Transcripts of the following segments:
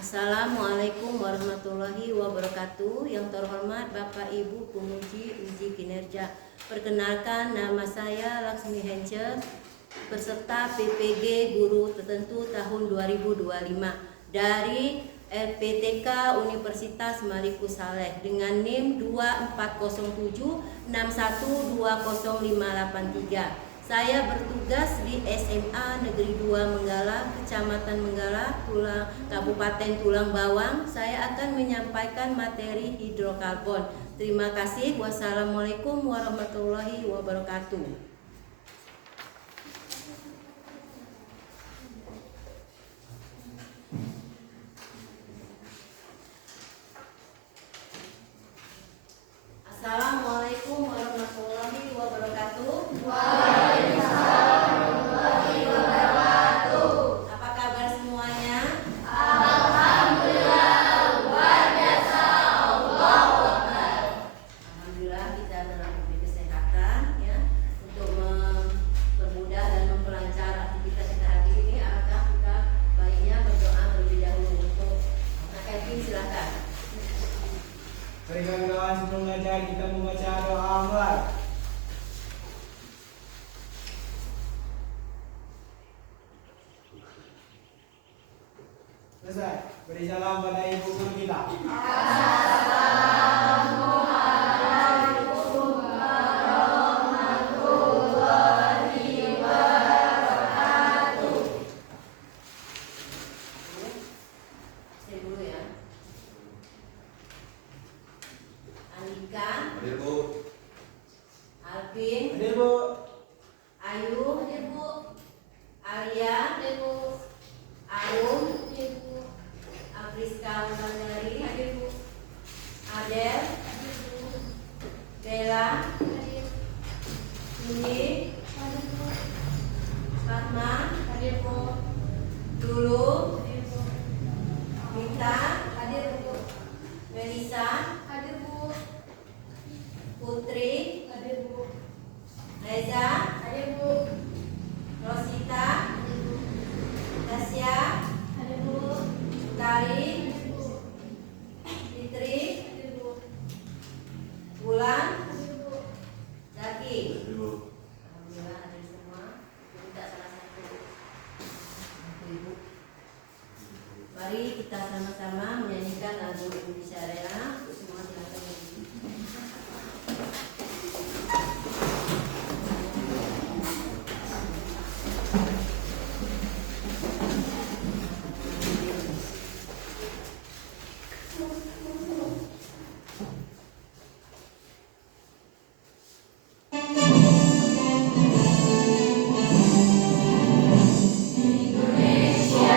Assalamualaikum warahmatullahi wabarakatuh. Yang terhormat Bapak Ibu penguji uji kinerja, perkenalkan nama saya Laksmi Hence, peserta PPG Guru Tertentu tahun 2025 dari LPTK Universitas Malikus Saleh dengan NIM 240761200583. Saya bertugas di SMA Negeri 2 Menggala, Kecamatan Menggala, Kabupaten Tulang Bawang. Saya akan menyampaikan materi hidrokarbon. Terima kasih. Wassalamualaikum warahmatullahi wabarakatuh. Assalamualaikum warahmatullahi wabarakatuh. Waalaikumsalam warahmatullahi wabarakatuh. Apa kabar semuanya? Alhamdulillah, luar biasa. Allahu Akbar. Alhamdulillah kita dalam kondisi kesehatan ya. Untuk mempermudah dan memperlancar aktivitas kita hari ini, alangkah kita baiknya berdoa terlebih dahulu untuk Kevin, silakan. Kawan-kawan, sebelum belajar kita membaca doa mulai. Selesai. Beri salam pada ibu guru kita. Assalamualaikum warahmatullahi wabarakatuh. Saya dulu ya. Andika, Hadir Bu. Alvin, Hadir Bu. Ayu, Hadir Bu. Arya, Hadir Bu. Arum, Hadir Bu. Apriska Wulandari, Hadir Bu. Adel, Hadir Bu. Bella, Hadir. Cindy, Hadir Bu. Fatma, Hadir Bu. Lulu, Hadir Bu. Mita, Hadir Bu. Melisa, Hadir Bu. Putri, Hadir Bu. Reza, Hadir Bu. Rosita, Hadir Bu. Tasya, Hadir Bu. Utari, Hadir Bu. Fitri, Hadir Bu. Bulan, Hadir Bu. Zaki. Hadir Bu. Alhamdulillah hadir semua. Minta salah satu ibu. Mari kita sama-sama menyanyikan lagu Indonesia Raya. Semua silakan. Indonesia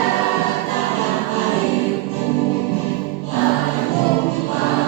tanah airku, tanah tumpah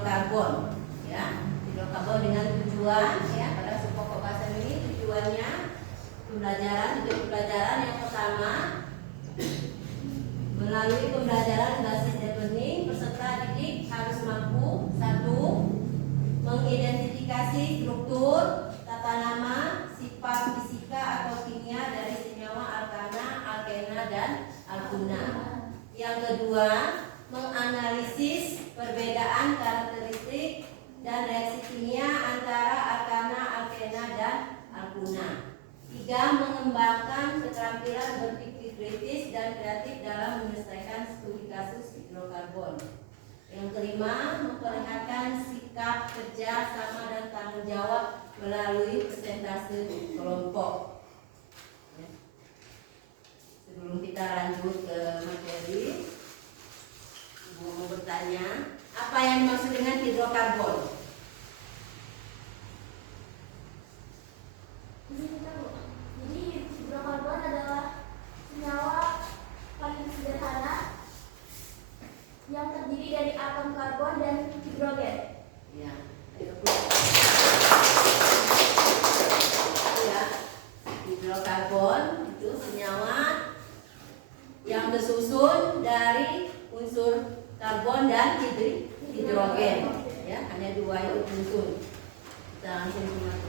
hidrokarbon. Ya, hidrokarbon dengan tujuan ya pada pokok bahasa ini tujuannya pembelajaran yang pertama melalui pembelajaran basis deepening peserta didik harus mampu satu mengidentifikasi struktur, tata nama, sifat fisika atau kimia dari senyawa alkana, alkena dan alkuna. Yang kedua, menganalisis perbedaan karakteristik dan reaksi kimia antara alkana, alkena dan alkuna. Tiga, mengembangkan keterampilan berpikir kritis dan kreatif dalam menyelesaikan studi kasus hidrokarbon. Yang kelima, memperlihatkan sikap kerja sama dan tanggung jawab melalui persentase kelompok. Ya. Sebelum kita lanjut ke materi, Ibu mau bertanya, apa yang dimaksud dengan hidrokarbon? Jadi hidrokarbon adalah senyawa paling sederhana yang terdiri dari atom karbon dan hidrogen. Ya, ya, hidrokarbon itu senyawa yang tersusun dari unsur karbon dan hidrogen. Ya, hanya dua yang tersusun. Kita langsung masuk.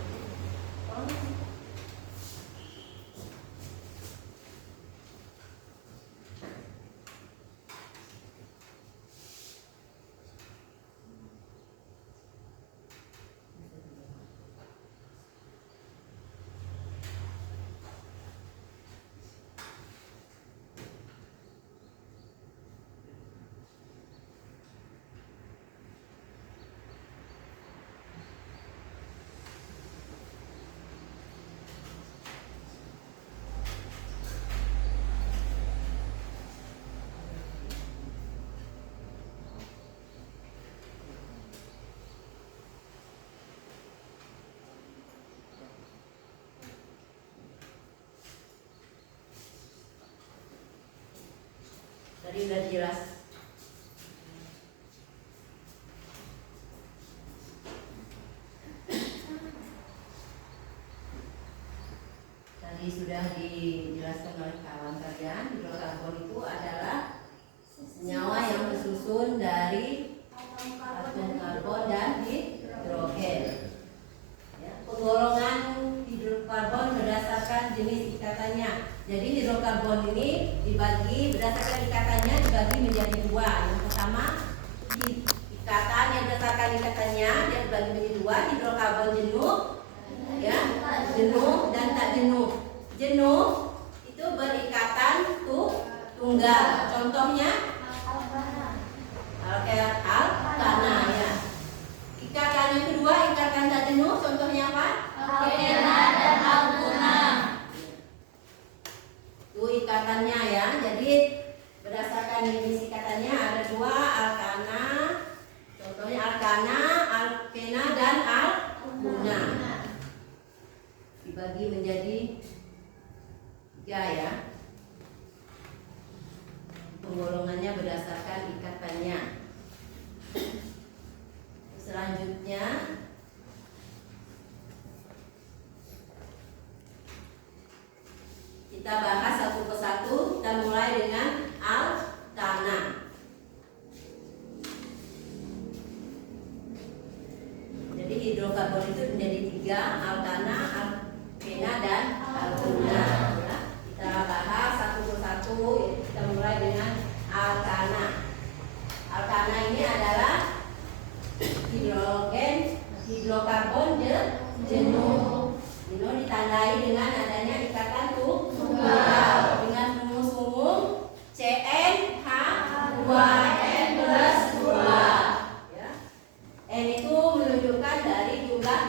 Tadi sudah jelas. Tadi sudah dijelaskan oleh kawan kalian, hidrokarbon itu adalah senyawa yang tersusun dari atom karbon dan hidrogen. Ya, penggolongan hidrokarbon berdasarkan jenis ikatannya. Jadi hidrokarbon ini dibagi berdasarkan ikatannya dibagi menjadi dua. Yang pertama ikatan yang berdasarkan ikatannya dia dibagi menjadi dua, hidrokarbon jenuh, ya, jenuh dan tak jenuh. Jenuh itu berikatan tunggal. Contohnya alkana ya. Ikatan yang kedua ikatan tak jenuh. Contohnya apa? Alkena dan alkuna. Itu ikatannya ya. Jadi berdasarkan jenis ikatannya ada dua, alkana. Contohnya alkana, alkena dan alkuna. Dibagi menjadi tiga ya. Penggolongannya berdasarkan ikatannya. Selanjutnya kita bahas satu persatu. Kita mulai dengan alkana. Jadi hidrokarbon itu menjadi tiga, alkana, alkena dan alkuna. Ya, kita bahas satu persatu. Kita mulai dengan alkana. Alkana ini adalah hidrokarbon jenuh. Jenuh ditandai dengan adanya ikatan tunggal dengan rumus CnH2n+2. Ya. N itu menunjukkan dari jumlah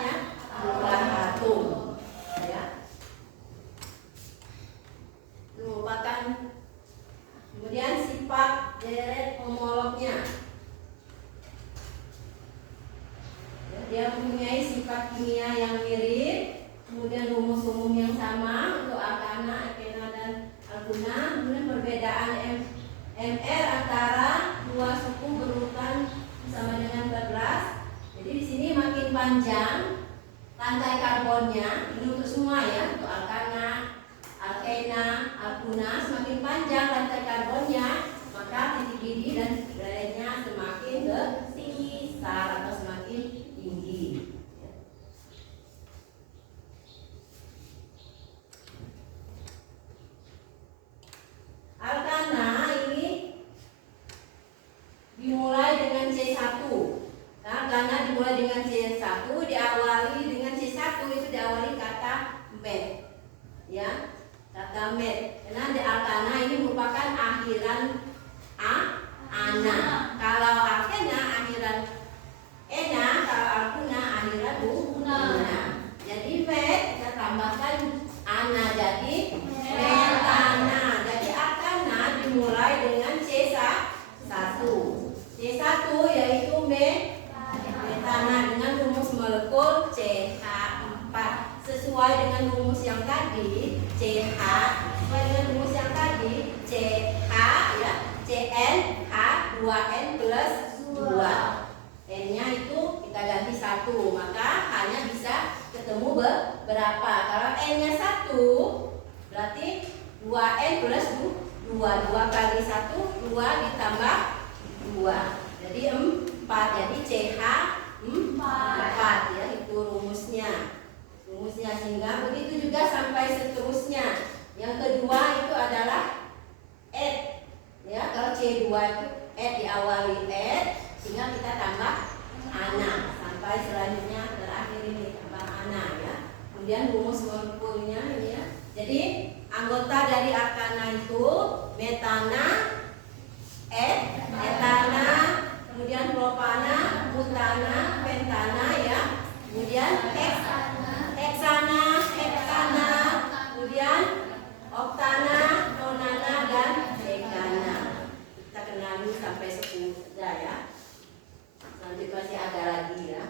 atom. Ya. Itu merupakan kemudian sifat deret homolognya. Dia mempunyai sifat kimia yang mirip, kemudian rumus umum yang sama untuk alkana, alkena dan alkuna. Kemudian perbedaan MR antara dua suku berurutan sama dengan 14 panjang rantai karbonnya, ini untuk semua ya, untuk alkana, alkena, alkuna, semakin panjang rantai karbonnya, maka titik didih dan titik lelehnya semakin besar atau semakin tinggi. Alkana ini dimulai dengan C1. Nah, karena dimulai dengan C1, diawali dengan C1 itu diawali kata met. Ya, kata met. Karena di alkana ini merupakan akhiran ana. Kalau alkena akhiran ena, kalau alkuna akhiran una. Jadi met kita tambahkan ana jadi metana. Jadi alkana dimulai dengan C1. C1 yaitu metana dengan rumus molekul CH4 sesuai dengan rumus yang tadi CH sesuai dengan rumus yang tadi CH ya CnH 2n plus 2 n nya itu kita ganti 1 maka hanya bisa ketemu berapa kalau n nya 1 berarti 2n plus 2 kali 1 2 ditambah 2 jadi 4 jadi CH 4 ya itu rumusnya sehingga begitu juga sampai seterusnya yang kedua itu adalah add ya kalau C2 itu add diawali add sehingga kita tambah ana sampai selanjutnya terakhir ini tambah ana ya kemudian rumus molekulnya ini ya jadi anggota dari alkana itu metana etana kemudian propana, butana, pentana ya. Kemudian heksana, kemudian oktana, nonana dan dekana. Kita kenali sampai 10 saja ya. Nanti masih ada lagi ya.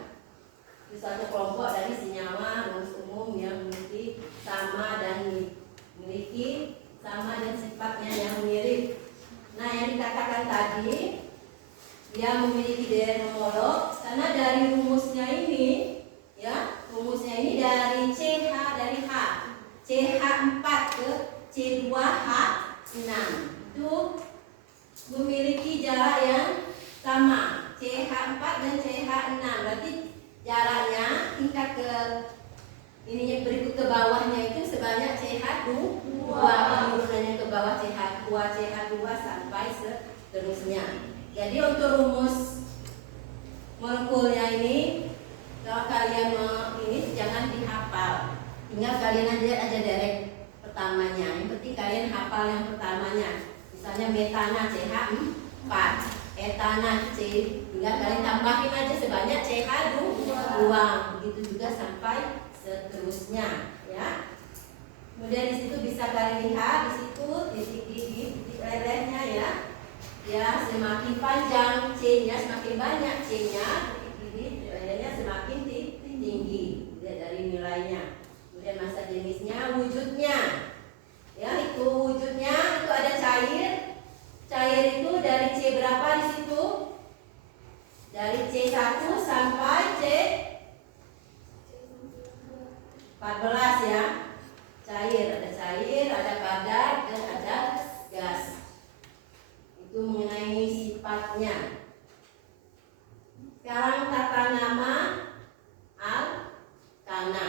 Itu satu kelompok dari senyawa rumus umum yang memiliki sama dan sifatnya yang mirip. Nah, yang dikatakan tadi dia memiliki daya homolog karena dari rumusnya ini ya rumusnya ini dari CH dari H CH4 ke C2H6 itu memiliki jarak yang sama CH4 dan CH6 berarti jaraknya tingkat ke ininya berikut ke bawahnya itu sebanyak CH2 penurunannya ke bawah CH2 sampai seterusnya. Jadi untuk rumus molekulnya ini kalau kalian ini jangan dihafal, tinggal kalian aja direct pertamanya. Yang penting kalian hafal yang pertamanya. Misalnya metana CH4, etana C, tinggal kalian tambahin aja sebanyak CH2. Begitu juga sampai seterusnya, ya. Kemudian di situ bisa kalian lihat di situ titik lelehnya ya. Ya, semakin panjang C-nya, semakin banyak C-nya, titik nilainya semakin tinggi dari nilainya. Kemudian masa jenisnya, wujudnya. Ya, itu wujudnya itu ada cair. Cair itu dari C berapa di situ? Dari C1 sampai C14 ya. Cair, ada padat dan ada gas. Itu mengenai sifatnya. Sekarang tata nama alkana.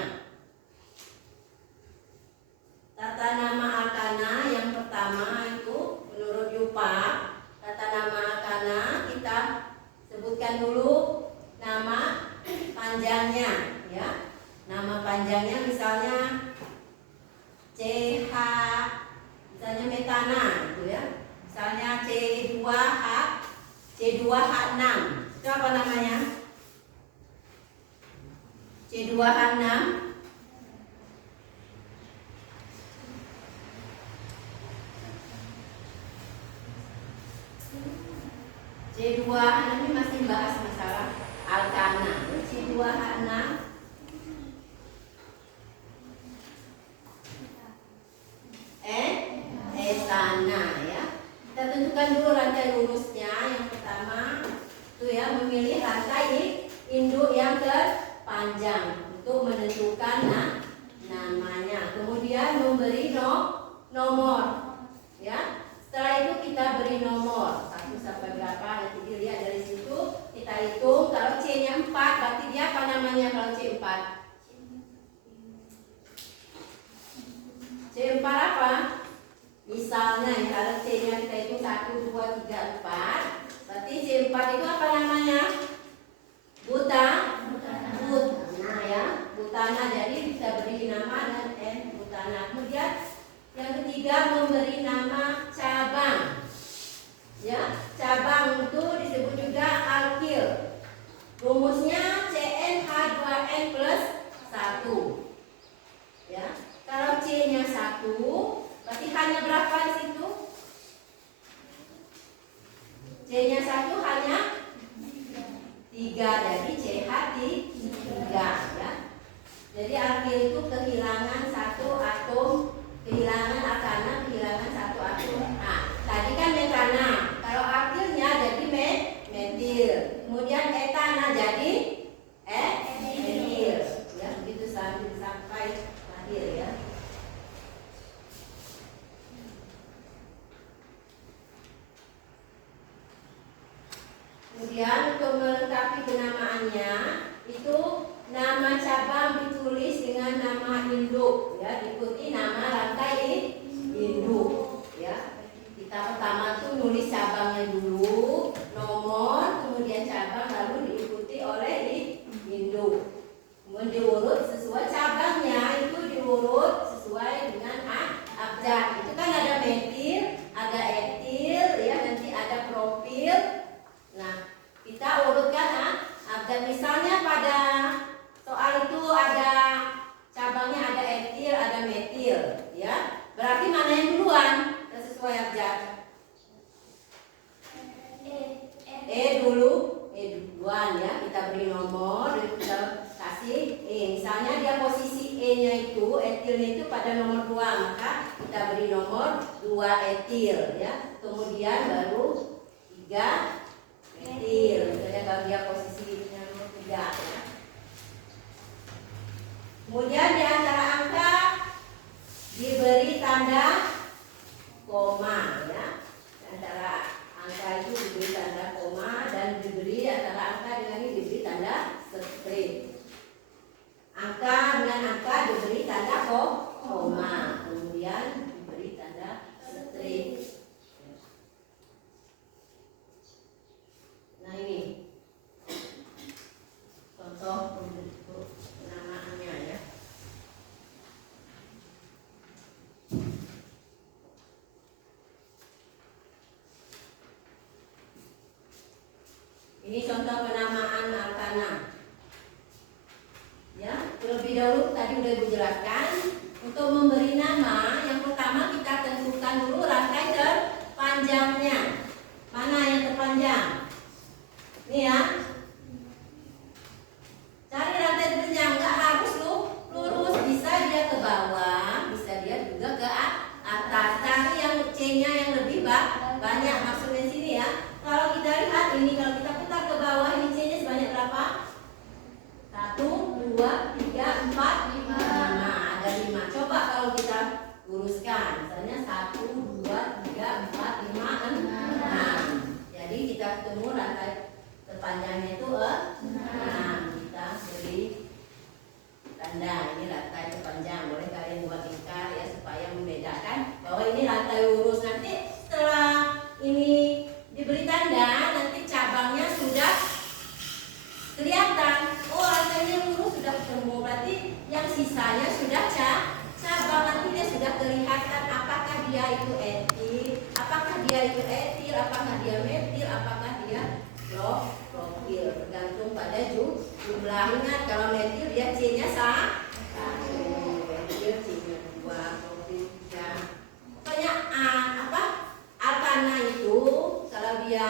Tata nama alkana yang pertama itu menurut Yupa, tata nama alkana kita sebutkan dulu nama panjangnya ya. Nama panjangnya misalnya CH misalnya metana gitu ya. Misalnya C2H6 itu apa namanya? C2H6 C2H6 ini masih bahas masalah alkana. C2H6 etana ya. Kita tentukan dulu rantai rumusnya. Yang pertama itu ya memilih rantai induk yang terpanjang untuk menentukan namanya. Kemudian memberi nomor, ya. Setelah itu kita beri nomor 1 sampai berapa, nanti dilihat dari situ kita hitung. Kalau C-nya 4 berarti dia apa namanya kalau C4? C4 apa? Misalnya kalau C-nya kita hitung 1, 2, 3, 4, berarti C4 itu apa namanya? Butana, ya. Butana, jadi bisa beri nama dan butana. Kemudian yang ketiga memberi nama cabang. Ya, cabang itu disebut juga alkil. Rumusnya CnH2n plus 1. Ya. Kalau C-nya 1, berarti hanya berapa di situ? C-nya 1 hanya 3, jadi CH3, ya. Jadi alkil itu kehilangan 1 atom, kehilangan alkana, kehilangan 1 atom. Nah, tadi kan metana. Kalau alkilnya jadi metil. Kemudian etana jadi etil. Ya, begitu sampai akhir, ya. Kemudian untuk melengkapi penamaannya itu nama cabang ditulis dengan nama induk, ya, diikuti nama rantai induk, ya. Kita pertama tuh nulis cabangnya dulu, nomor, kemudian cabang, lalu diikuti oleh induk. Kemudian diurut sesuai cabangnya, itu diurut sesuai dengan abjad. Itu kan ada metil, ada etil, ya, nanti ada propil. Nah, kita urutkan abjad. Misalnya pada soal itu ada cabangnya, ada etil, ada metil, ya. Berarti mana yang duluan sesuai abjad? Duluan, ya. Kita beri nomor, kita kasih misalnya dia posisi E-nya itu, etilnya itu pada nomor 2, maka kita beri nomor 2 etil, ya. Kemudian baru 3 metil. Misalnya kalau dia posisinya nomor 3, ya. Kemudian di antara angka diberi tanda koma, ya. Di antara angka itu diberi tanda koma dan diberi antara angka dengan ini diberi tanda strip. Angka dengan angka diberi tanda koma, kemudian diberi tanda strip. Nah, ini contoh untuk penamaannya, ya. Ini contoh penamaan alkana. Ya, terlebih dahulu tadi udah Ibu jelaskan, untuk memberi nama yang pertama kita tentukan dulu rantai terpanjangnya. Mana yang terpanjang? Ini, ya. Cari rantai terpanjang, nggak harus lurus, bisa dia ke bawah, bisa dia juga ke atas. Cari yang C-nya yang lebih banyak, maksudnya sini, ya. Kalau kita lihat ini, kalau kita putar ke bawah, ini C-nya sebanyak berapa? 1, 2, 3, 4, 5. Ada 5. Coba kalau kita luruskan, misalnya 1, 2, 3, 4, 5, 6. Jadi kita ketemu rantai terpanjangnya itu 6. Kita beri tanda, ini rantai terpanjang. Boleh kalian buat lingkar, ya, supaya membedakan bahwa ini rantai lurus. Nanti setelah ini diberi tanda, nanti cabangnya sudah kelihatan. Oh, rantainya lurus, sudah ketemu. Berarti yang sisanya sudah cabang. Nanti dia sudah kelihatan apakah dia itu etil, apakah dia itu etil, apakah dia metil, apakah dia propil. Tergantung pada jumlah. Ingat, kalau metil dia C-nya 1, metil C-nya 2, propil 3. Pokoknya alkana itu kalau dia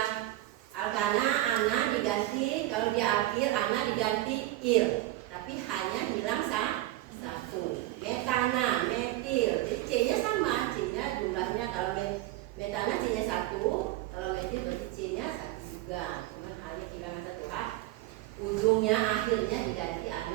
alkana, ana diganti, kalau dia alkil, ana diganti il, tapi hanya hilang 1. Metana, metil, jadi C-nya sama, C-nya jumlahnya kalau metana C-nya 1, kalau metil berarti C-nya 1 juga, cuman hanya hilang 1 ujungnya akhirnya diganti ana.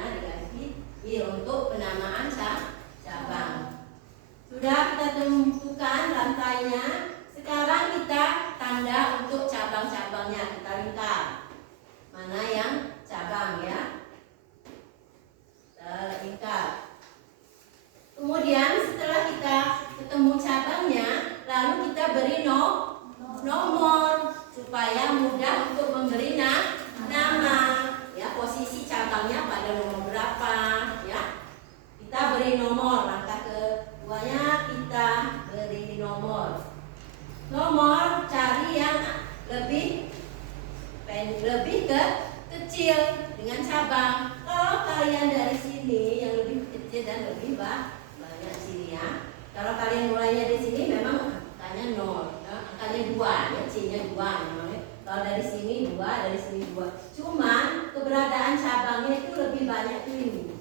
kecil dengan cabang. Kalau kalian dari sini yang lebih kecil dan lebih banyak sini ya. Kalau kalian mulainya di sini memang angkanya 0, angkanya 2 ya, C-nya 2 namanya. Kalau dari sini 2, dari sini 2. Cuman keberadaan cabangnya itu lebih banyak tuh ini.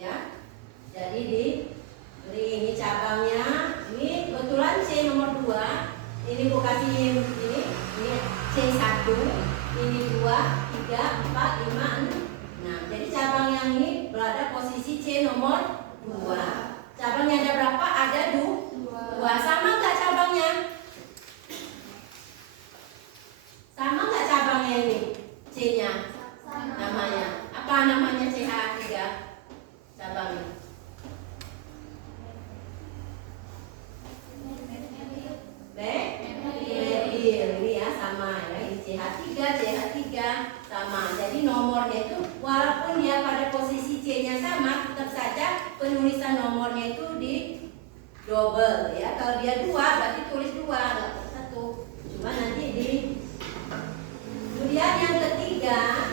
Ya. Jadi ini cabangnya, ini kebetulan C nomor 2. Ini Bu kasih ini C1, ini 2, 3, 4, 5, 6. Nah, jadi cabang yang ini berada posisi C nomor 2. Cabangnya ada berapa? Ada 2. Sama nggak cabangnya? Sama nggak cabangnya ini? C-nya? Namanya. Apa namanya CH3? Cabangnya. Metil. Ini ya sama ya. Ini CH3 sama. Jadi nomornya itu walaupun dia pada posisi C-nya sama, tetap saja penulisan nomornya itu di double ya. Kalau dia 2 berarti tulis 2, enggak 1. Cuma nanti di kemudian yang ketiga,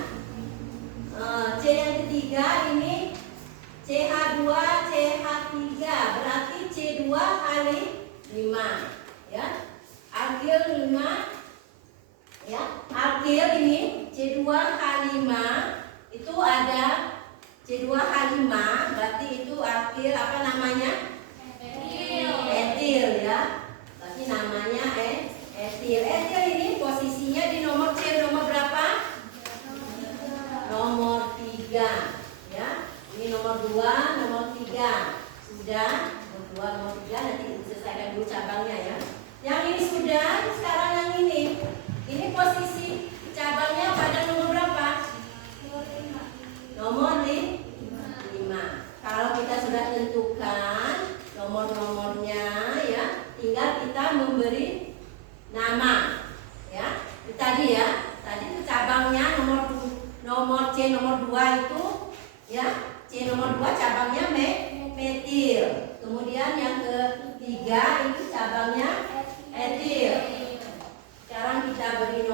C yang ketiga ini CH2 CH3 berarti C2 kali 5 ya. Alkil 5 ya. Alkil ini C2 kali 5 itu ada C2 kali 5 berarti itu alkil apa namanya? Etil ya. Berarti namanya etil. Etil ini posisinya di nomor C nomor berapa? Nomor 3 ya. Ini nomor 2, nomor 3. Sudah, nomor 2, nomor 3 nanti diselesaikan dulu cabangnya ya. Yang ini sudah, sekarang yang ini. Ini posisi cabangnya pada nomor berapa? Nomor 5. Kalau kita sudah tentukan nomor-nomornya ya, tinggal kita memberi nama ya. Itu tadi ya. Tadi itu cabangnya nomor C nomor 2 itu ya. C nomor 2 cabangnya metil. Kemudian yang ketiga itu cabangnya etil. Sekarang kita beri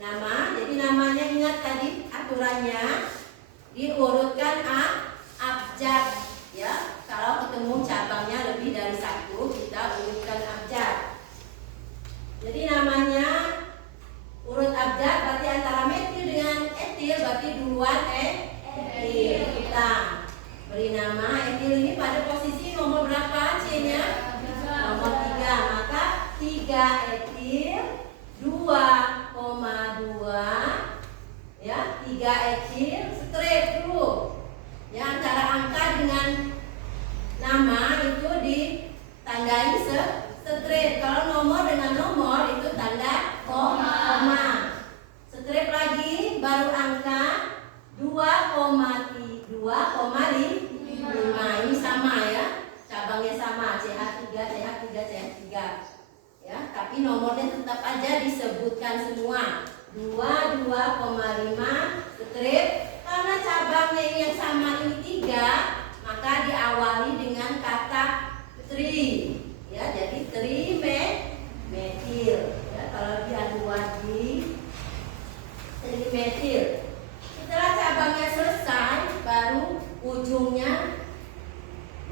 nama. Jadi namanya ingat tadi aturannya diurutkan abjad ya. Kalau ketemu cabangnya lebih dari 1 kita urutkan abjad. Jadi namanya urut abjad berarti antara metil dengan etil berarti duluan etil. Kita beri nama etil ini pada posisi nomor berapa C-nya? Nomor 3. Maka 3 etil 2,2 ya. 3 etil strip dulu. Ya, antara angka dengan nama itu ditandai strip. Kalau nomor dengan nomor itu tanda koma. Strip lagi baru angka 2,5. Ini sama ya. Cabangnya sama CH3 ya, tapi nomornya tetap aja disebutkan semua 2,5 strip. Karena cabangnya yang sama ini 3, maka diawali dengan kata tri ya. Jadi trimetil ya. Kalau diadu lagi trimetil. Setelah cabangnya selesai baru ujungnya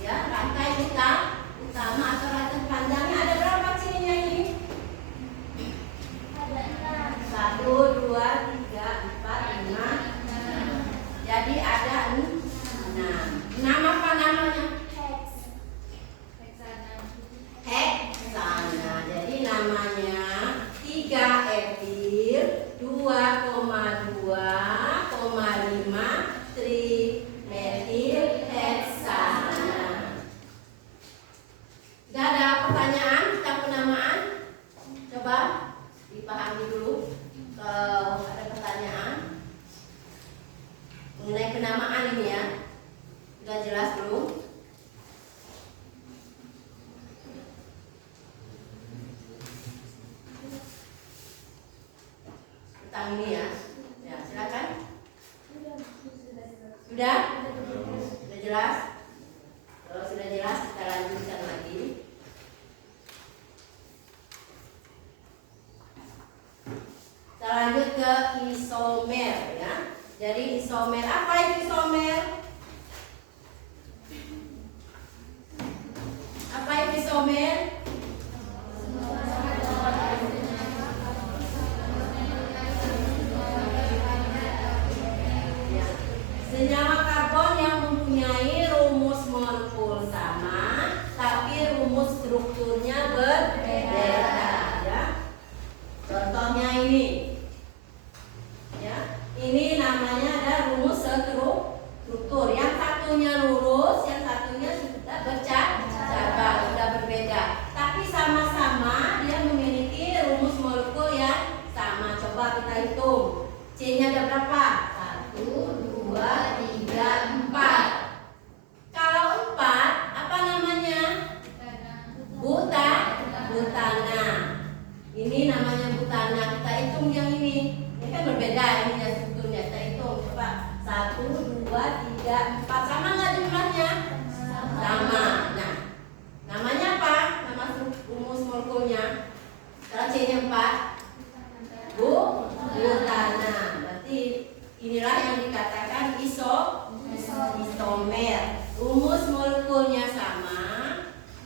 ya, rantai utama atau rantai panjangnya ada berapa cirinya ini? Ada 1, 2, 3, 4, 5. Jadi ada 6. Nama apa namanya? Heksana. Jadi namanya 3 etil 2,2,5 trimetil heksana. Gak ada pertanyaan tentang penamaan? Coba dipahami dulu. Kalau ada pertanyaan mengenai penamaan ini ya, sudah jelas belum? Tentang ini ya, ya silakan. Sudah? Sudah jelas? Kalau sudah jelas kita lanjutkan lagi. Kita lanjut ke isomer ya. Jadi isomer, apa itu isomer? Apa itu isomer? Ya. Senyawa karbon yang mempunyai rumus molekul sama, tapi rumus strukturnya berbeda. Ya. Contohnya ini. Ya, ini namanya ada rumus struktur. Yang satunya lurus, yang satunya sudah bercabang, sudah berbeda. Tapi sama-sama dia memiliki rumus molekul yang sama. Coba kita hitung. C-nya ada berapa? 1, 2, 3, 4. Kalau 4, apa namanya? Butana. Ini namanya butana. Kita hitung yang ini. Ini kan berbeda ininya strukturnya. Kita hitung. Coba 1, 2, 3, 4. Sama nggak jumlahnya? Sama. Nah, namanya apa? Nama rumus molekulnya. Kalau C-nya 4, butana. Berarti inilah yang dikatakan isomer. Rumus molekulnya sama,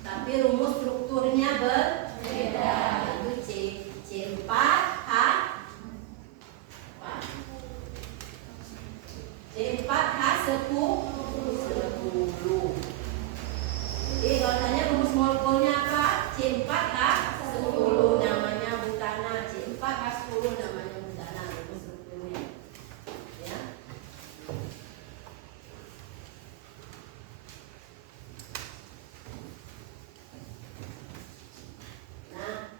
tapi rumus strukturnya berbeda. Itu C4H. C4H10. Jadi kalau tanya rumus molekulnya apa? C4H10 namanya butana. C4H10 namanya butana rumus strukturnya. Ya. Nah,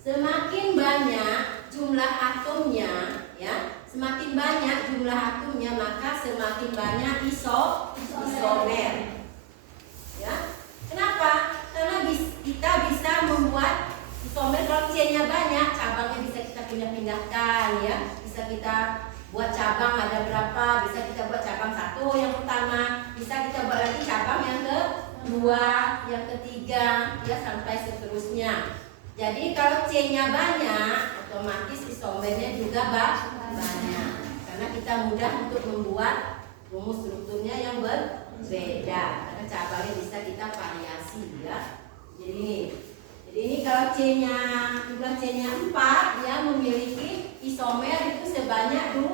semakin banyak jumlah atomnya, ya, semakin banyak jumlah atomnya maka semakin banyak isomer. Ya, kenapa? Karena kita bisa membuat isomer. Kalau C-nya banyak, cabangnya bisa kita pindah-pindahkan, ya. Bisa kita buat cabang ada berapa? Bisa kita buat cabang 1 yang pertama, bisa kita buat lagi cabang yang kedua, yang ketiga, ya sampai seterusnya. Jadi kalau C-nya banyak, otomatis isomernya juga banyak. Karena kita mudah untuk membuat rumus strukturnya yang berbeda. Karena cabangnya bisa kita variasi, ya. Jadi ini kalau C-nya jumlah C-nya 4, dia memiliki isomer itu sebanyak 2,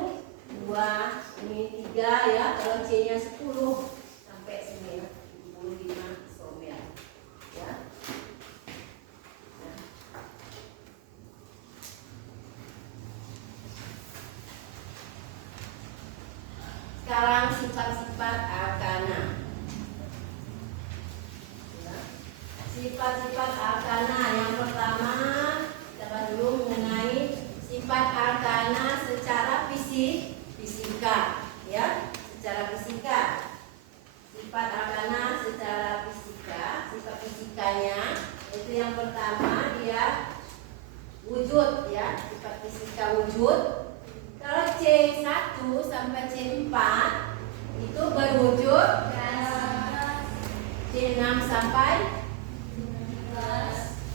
ini 3, ya. Kalau C-nya 10 sampai 95 isomer, ya. Sekarang sifat-sifat alkana. Ya. Sifat-sifat alkana yang pertama, kita bahas dulu mengenai sifat alkana secara fisika, ya, secara fisika. Sifat alkana secara fisika, sifat fisikanya itu yang pertama dia wujud, ya, sifat fisika wujud. Kalau C1 sampai C4 itu berwujud gas. C6 sampai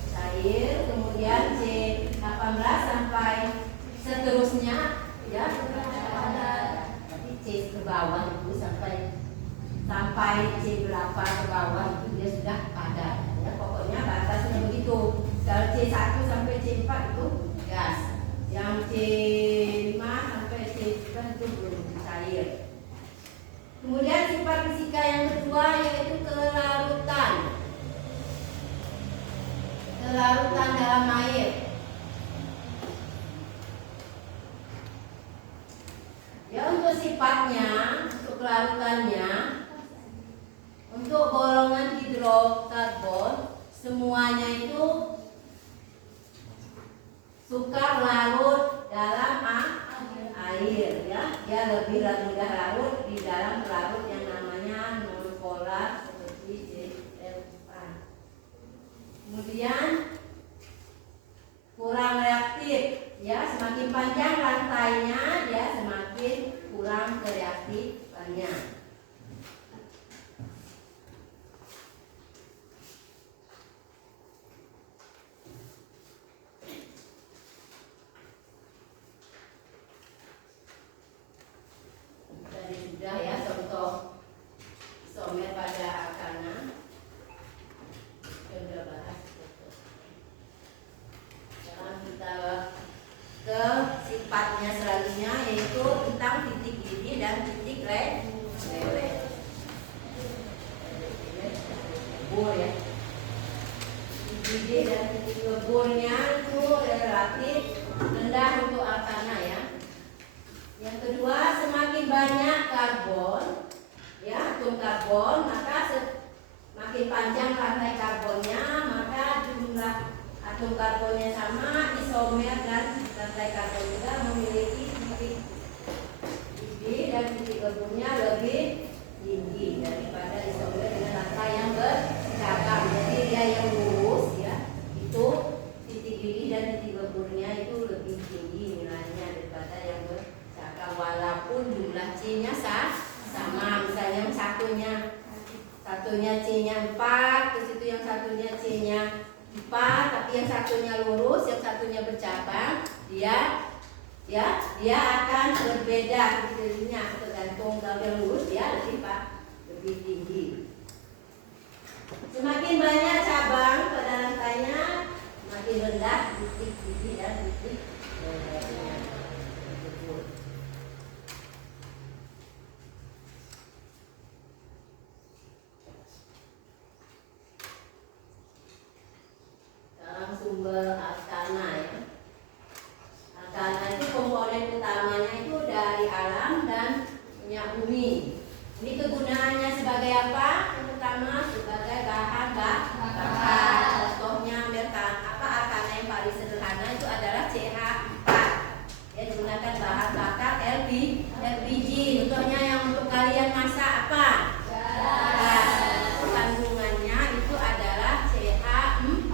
cair, kemudian C18 sampai seterusnya, ya. Tapi C ke bawah itu sampai C berapa ke bawah itu dia sudah padat, ya. Pokoknya batasnya begitu. Kalau C1 sampai C4 itu gas. Yang C5 sampai C9 itu belum cair. Kemudian sifat fisika yang kedua yaitu kelarutan. Kelarutan dalam air. Ya, untuk sifatnya, untuk kelarutannya, untuk golongan hidrokarbon semuanya itu suka larut dalam air, ya. Dia lebih mudah larut di dalam pelarut yang namanya nonpolar seperti CF4. Kemudian kurang reaktif, ya. Semakin panjang rantainya, dia semakin kurang reaktifannya. dan titik lele. Lebur ya. Titik dan titik leburnya itu relatif rendah untuk alkana ya. Yang kedua, semakin banyak karbon ya, atom karbon, maka semakin panjang rantai karbonnya, maka jumlah atom karbonnya sama, isomer dan rantai karbon juga memiliki titik dan titik leburnya lebih tinggi daripada isomer dengan rantai yang bercabang. Jadi dia yang lurus ya, itu titik gigi dan titik leburnya itu lebih tinggi nilainya daripada yang bercabang, walaupun jumlah C-nya sama. Misalnya satunya C-nya 4, terus itu yang satunya C-nya 4, tapi yang satunya lurus, yang satunya bercabang, dia akan berbeda titiknya tergantung. Kalau yang lurus dia lebih tinggi. Semakin banyak cabang pada rantainya, semakin rendah titik gigi dan titik lelenya. Sekarang sumber alkana ya. Alkana itu komponen utamanya itu dari alam dan minyak bumi. Ini kegunaannya sebagai apa? Yang pertama sebagai bahan bakar. Contohnya alkana yang paling sederhana itu adalah CH4. Dia digunakan bahan bakar LPG. Contohnya yang untuk kalian masak apa? Gas. Kandungannya itu adalah CH4.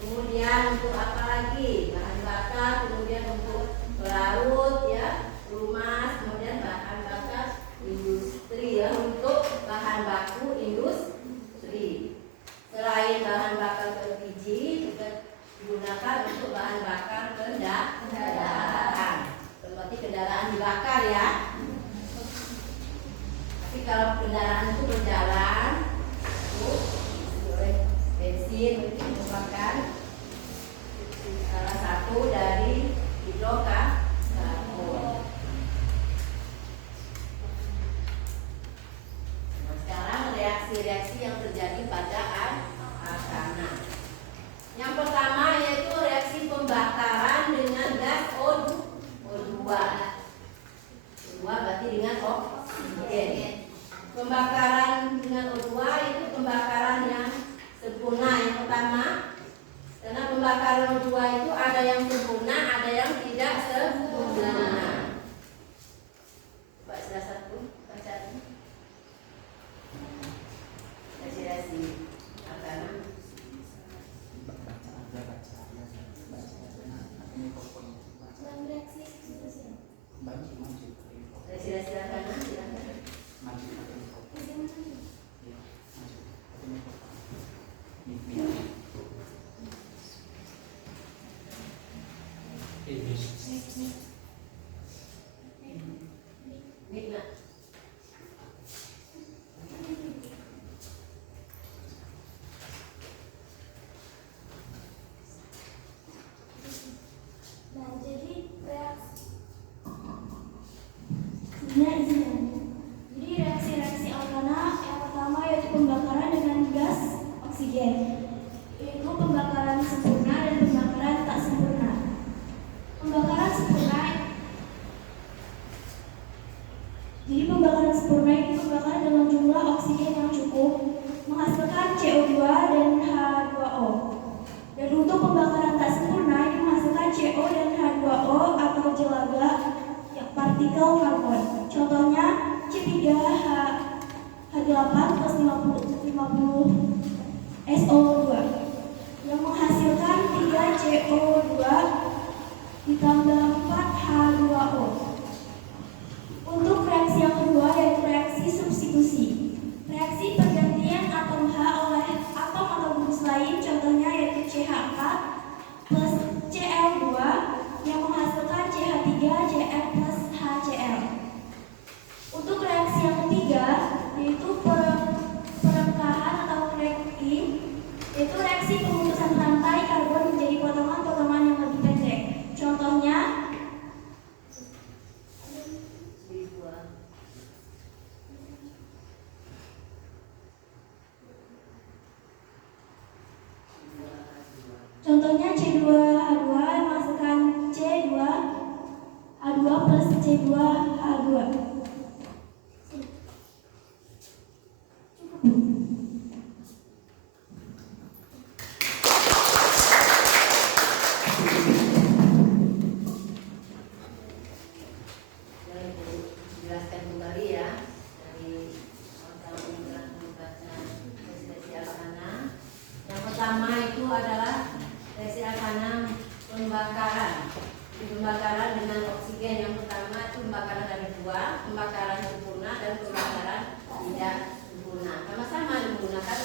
Kemudian untuk apa lagi? Bahan bakar, kemudian untuk pelaut ya, rumah, kemudian bahan bakar industri ya, untuk bahan baku industri. Selain bahan bakar LPG juga digunakan untuk bahan bakar kendaraan. Berarti kendaraan dibakar ya. Tapi kalau kendaraan itu berjalan, itu oleh bensin itu merupakan salah satu dari hidrokarbon. Nah, sekarang reaksi-reaksi yang terjadi pada alkana. Yang pertama yaitu reaksi pembakaran dengan gas O2. O2 berarti dengan oksigen. Pembakaran dengan O2 itu pembakaran yang sempurna yang pertama. Karena pembakaran O2 itu ada yang sempurna, ada yang tidak sempurna. Coba salah satu baca ini. Reaksi alkana. Reaksi alkana silakan. Nikmat. Nah, jadi reaksi alkana yang pertama yaitu pembakaran dengan gas oksigen. Itu pembakaran sempurna dan pembakaran tak sempurna. Pembakaran sempurna. Jadi pembakaran sempurna itu pembakaran dengan jumlah oksigen yang cukup, menghasilkan CO2 dan H2O. Dan untuk pembakaran tak sempurna itu menghasilkan CO dan H2O atau jelaga yang partikel karbon. Contohnya C3H8 plus 50 SO2 yang menghasilkan 3 CO2 ditambah 4 H2O. Untuk reaksi yang kedua yaitu reaksi substitusi. Reaksi pergantian atom H oleh atom atau gugus lain, contohnya yaitu CH4 plus Cl2 yang menghasilkan CH3Cl plus HCl. Untuk reaksi yang ketiga yaitu perengkahan atau cracking, yaitu reaksi pemutusan rantai karbon menjadi potongan-potongan yang lebih pendek. Contohnya pembakaran ada dua, pembakaran sempurna dan pembakaran tidak sempurna. Sama-sama menggunakan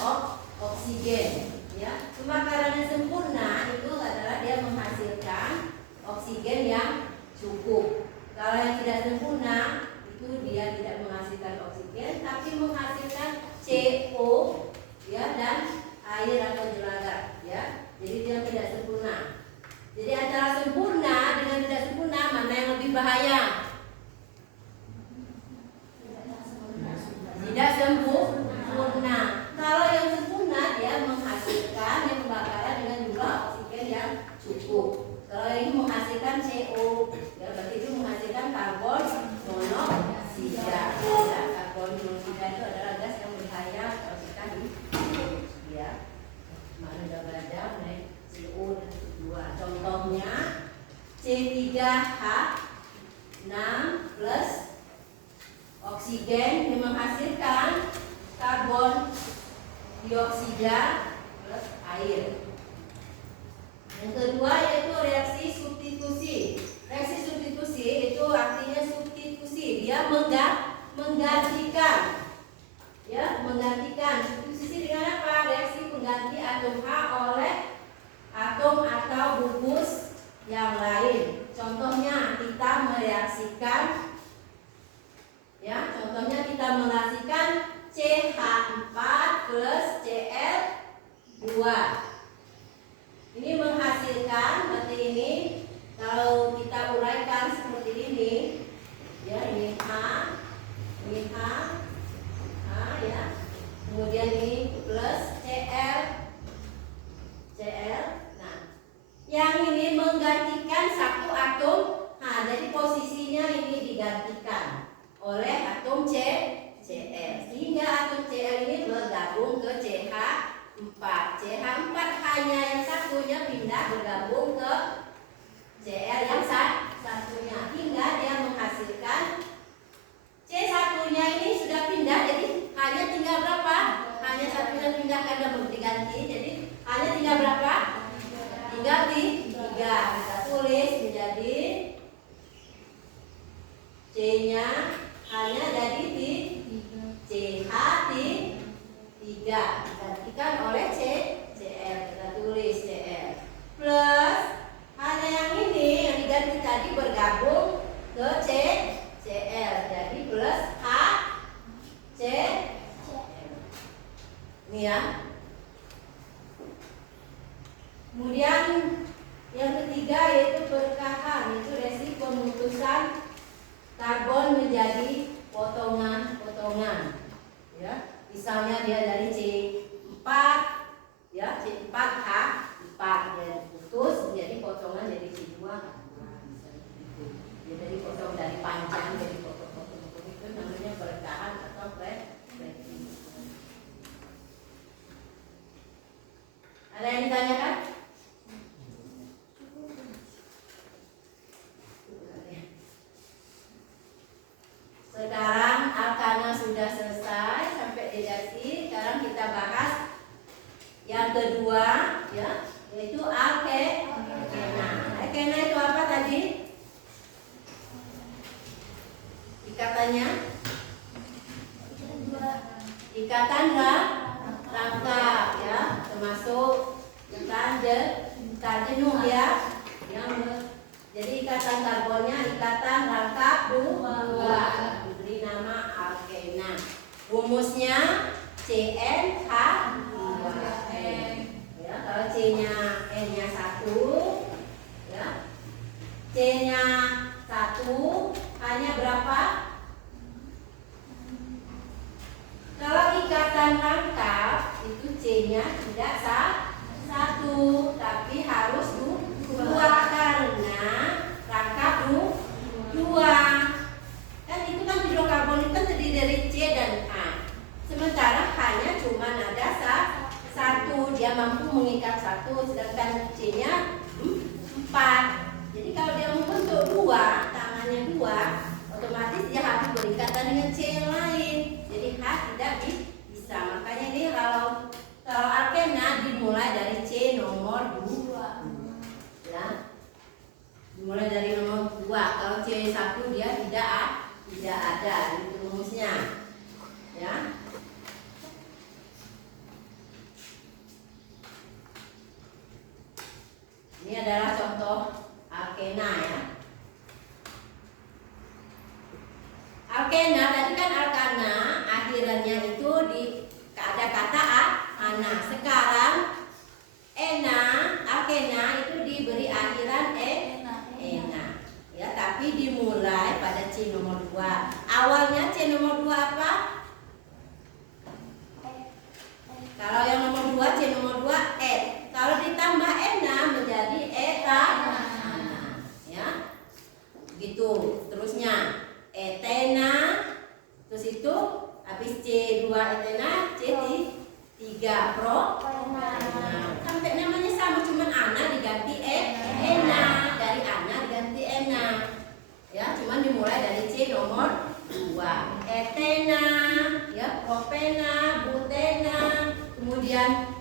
oksigen. Ya, pembakaran yang sempurna itu adalah dia menghasilkan oksigen yang cukup. Kalau yang tidak sempurna itu dia tidak menghasilkan oksigen, tapi menghasilkan CO, ya, dan air atau jelaga, ya. Jadi dia tidak sempurna. Jadi antara sempurna dengan tidak sempurna mana yang lebih bahaya? Tidak sempurna. Kalau yang sempurna dia menghasilkan yang pembakaran dengan jumlah oksigen yang cukup. Kalau ini menghasilkan CO, ya berarti itu menghasilkan karbon monoksida. Ya, karbon monoksida itu adalah gas yang berbahaya kalau kita hidup. Ya, mana udah belajar nih CO dan CO2. Contohnya C3H6 plus oksigen yang menghasilkan karbon dioksida plus air. Yang kedua yaitu reaksi substitusi. Reaksi substitusi itu artinya substitusi, dia menggantikan, ya, menggantikan. Substitusi dengan apa? Reaksi pengganti atom H oleh atom atau gugus yang lain. Contohnya kita mereaksikan, ya, contohnya kita mereaksikan CH4 plus Cl2. Ini menghasilkan, berarti ini kalau kita uraikan seperti ini, ya, ini H, ya, kemudian ini plus Cl. Nah, yang ini menggantikan satu atom H, jadi posisinya ini digantikan oleh atom Cl, sehingga atom Cl ini bergabung ke CH4. CH4 hanya yang satunya pindah bergabung ke Cl yang satunya, hingga dia menghasilkan C1-nya ini sudah pindah, jadi hanya tinggal berapa? Hanya satunya pindah karena belum diganti, jadi hanya tinggal berapa? Tinggal 3. Kita tulis menjadi C-nya hanya jadi di CH3 digantikan oleh Cl. Kita tulis Cl plus hanya yang ini yang diganti tadi bergabung ke Cl, jadi plus H Cl. Ini ya. Kemudian yang ketiga yaitu berkahan, itu reaksi pemutusan karbon menjadi potongan-potongan. Ya, misalnya dia dari C4, ya, C4H4 dia putus menjadi potongan jadi C2H2. Dia dari potong dari panjang jadi potong-potong itu namanya berkahan atau reaksi. Ada yang ditanyakan? Sekarang alkana sudah selesai sampai reaksi. Sekarang kita bahas yang kedua, ya, yaitu alkena. Alkena itu apa tadi? Ikatannya? Ikatan rangkap, ya, termasuk ikatan jenuh, ya, jadi ikatan karbonnya ikatan rangkap dua, diberi nama alkena. Rumusnya CnH2n. Ya, kalau C-nya N-nya 1, ya, C-nya 1 hanya berapa? Kalau ikatan rangkap itu C-nya tidak 1, tapi harus 2 karena rangkap 2. Kan itu kan hidrokarbon itu kan terdiri dari C dan A. Sementara hanya cuma ada 1, dia mampu mengikat 1, sedangkan C-nya 4. Jadi kalau dia membentuk 2, tangannya 2, otomatis dia harus berikatan dengan C yang lain. Jadi H tidak bisa. Makanya ini kalau alkena dimulai dari C nomor 2. Ya. Dimulai dari nomor 2. Kalau C1 dia tidak tidak ada itu rumusnya. Ya. Ini adalah contoh alkena ya. Alkena tadi kan alkana akhirannya itu di ada kata ana. Sekarang ena alkena itu diberi akhiran ena. Ya, tapi dimulai pada C nomor 2. Awalnya C nomor 2 apa? Kalau yang nomor 2 C nomor 2 Kalau ditambah ena menjadi etana. Ya. Gitu. Terusnya etena, terus itu habis C2 etena, C3 sampai namanya sama, cuman ana diganti ena, dari ana diganti ena. Ya, cuman dimulai dari C nomor 2. Etena, ya, propena, butena, kemudian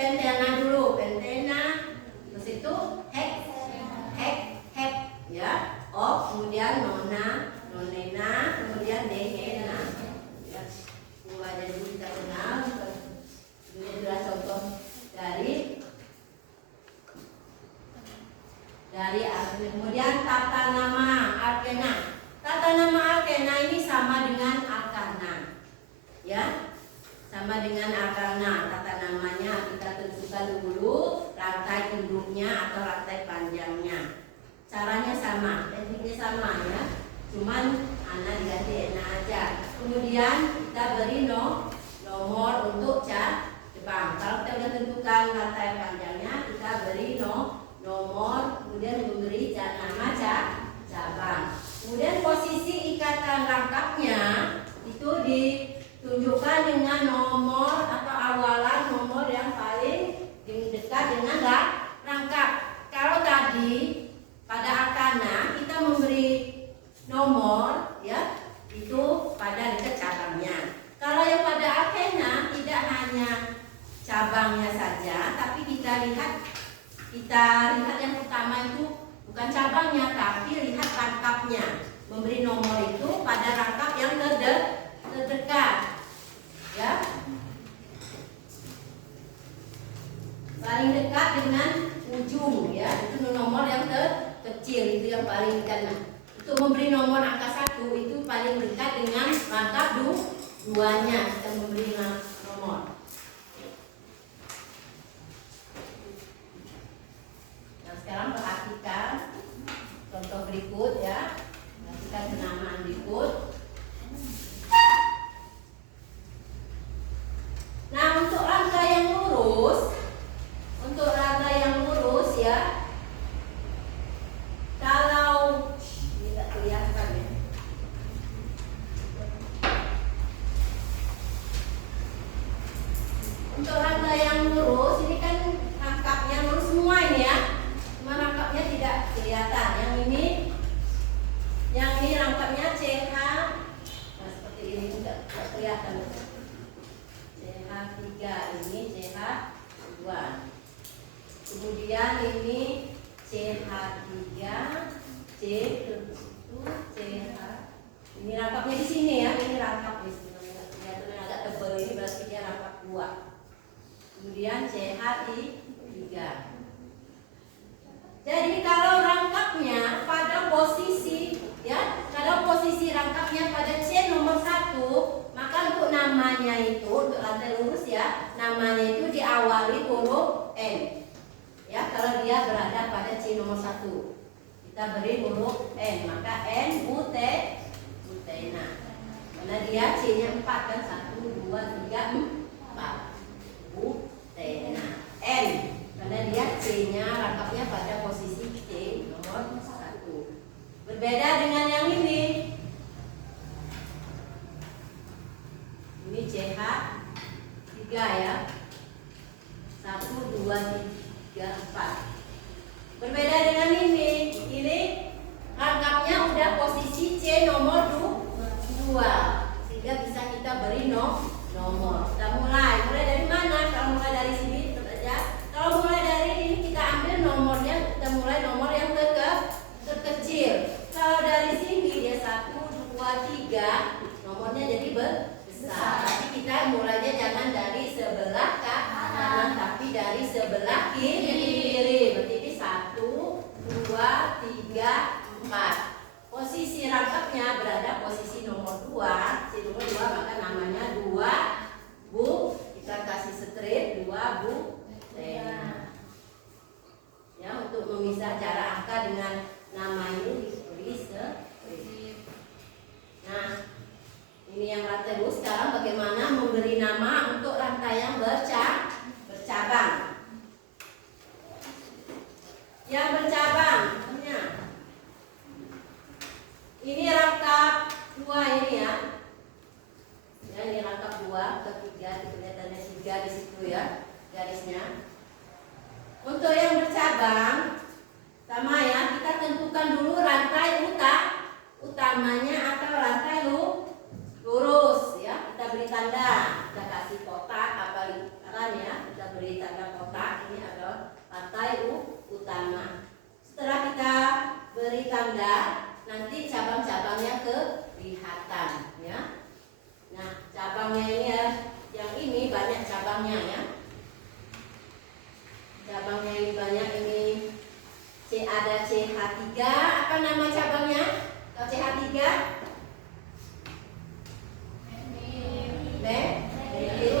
pentena dulu, pentena, terus itu ya, kemudian nonena, kemudian dehena. Ya, mulai dari kita kenal, ini adalah contoh dari kemudian tata nama alkena. Tata nama alkena ini sama dengan alkana, ya, sama dengan alkana. Tata namanya kita tentukan dulu rantai induknya atau rantai panjangnya. Caranya sama, tekniknya sama ya. Cuman ana diganti ena aja. Kemudian kita beri nomor untuk cabang. Kalau kita sudah tentukan rantai panjangnya, kita beri nomor, kemudian memberi nama cabang. Kemudian posisi ikatan rangkapnya itu ditunjukkan dengan nomor atau awalan nomor yang paling dekat dengan rangkap. Kalau tadi pada alkana kita memberi nomor, ya, itu pada dekat cabangnya. Kalau yang pada alkena tidak hanya cabangnya saja, tapi kita lihat yang pertama itu bukan cabangnya, tapi lihat rangkapnya. Memberi nomor itu pada rangkap yang terdekat, ya, paling dekat dengan ujung, ya, itu nomor yang kecil, itu yang paling dekat. Untuk memberi nomor angka 1 itu paling dekat dengan rangkap duanya, kita memberi nomor. Nah, sekarang perhatikan contoh berikut ya. Perhatikan penamaan berikut. Nah, untuk rangka yang lurus, ya. Kalau ini tidak kelihatan ya. Untuk rangka yang lurus, ini kan rangkapnya lurus semua ini ya. Cuma rangkapnya tidak kelihatan. Yang ini rangkapnya CH. Nah, seperti ini tidak kelihatan. CH3 ini CH2. Kemudian ini CH3, CH. Ini rangkapnya di sini ya. Ini rangkap di sini. Kelihatan agak tebal ini berarti dia rangkap 2. Kemudian CH3. Jadi kalau rangkapnya pada posisi, ya, kalau posisi rangkapnya pada C nomor 1, maka untuk namanya itu, untuk rantai lurus ya, namanya itu diawali huruf N. Ya, kalau dia berada pada C nomor 1, kita beri huruf N, maka N butena. Karena dia C-nya 4 kan, 1, 2, 3, 4. Butena. N, karena dia C-nya rangkapnya pada posisi C nomor 1. Berbeda dengan yang ini. Ini CH3 ya. 1, 2, 3, 4. Berbeda dengan ini. Ini rangkapnya udah posisi C nomor 2. Sehingga bisa kita beri nomor. Kita mulai dari mana? Kalau mulai dari sini tetap aja. Kalau mulai dari ini kita ambil nomornya, kita mulai nomor yang terkecil. Kalau dari nanti cabang-cabangnya kelihatan ya. Nah, cabangnya ini ya, yang ini banyak cabangnya ya. Cabangnya ini banyak, ini ada CH3. Apa nama cabangnya? Kalau CH3?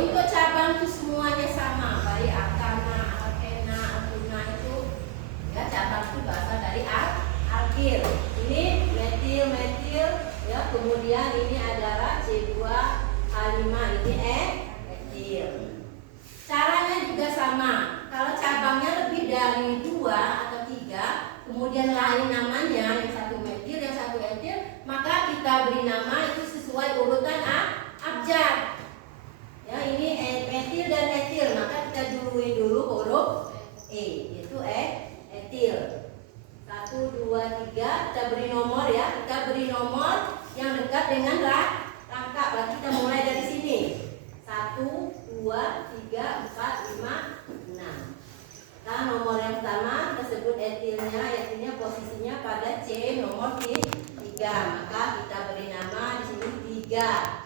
Untuk cabang itu semuanya sama, baik alkana, alkena, alkuna itu ya, cabang itu berasal dari alkil. Ini metil, metil ya, kemudian ini adalah C2H5, ini etil. Caranya juga sama. Kalau cabangnya lebih dari 2 atau 3, kemudian lain namanya, yang satu metil, yang satu etil, maka kita beri nama itu sesuai urutan abjad. Ya, ini metil dan etil, maka kita duluin dulu huruf E, yaitu etil. 1, 2, 3, kita beri nomor ya, kita beri nomor yang dekat dengan rangka. Berarti kita mulai dari sini. 1, 2, 3, 4, 5, 6. Nah, nomor yang pertama kita sebut etilnya, etilnya posisinya pada C nomor 3, maka kita beri nama di sini 3.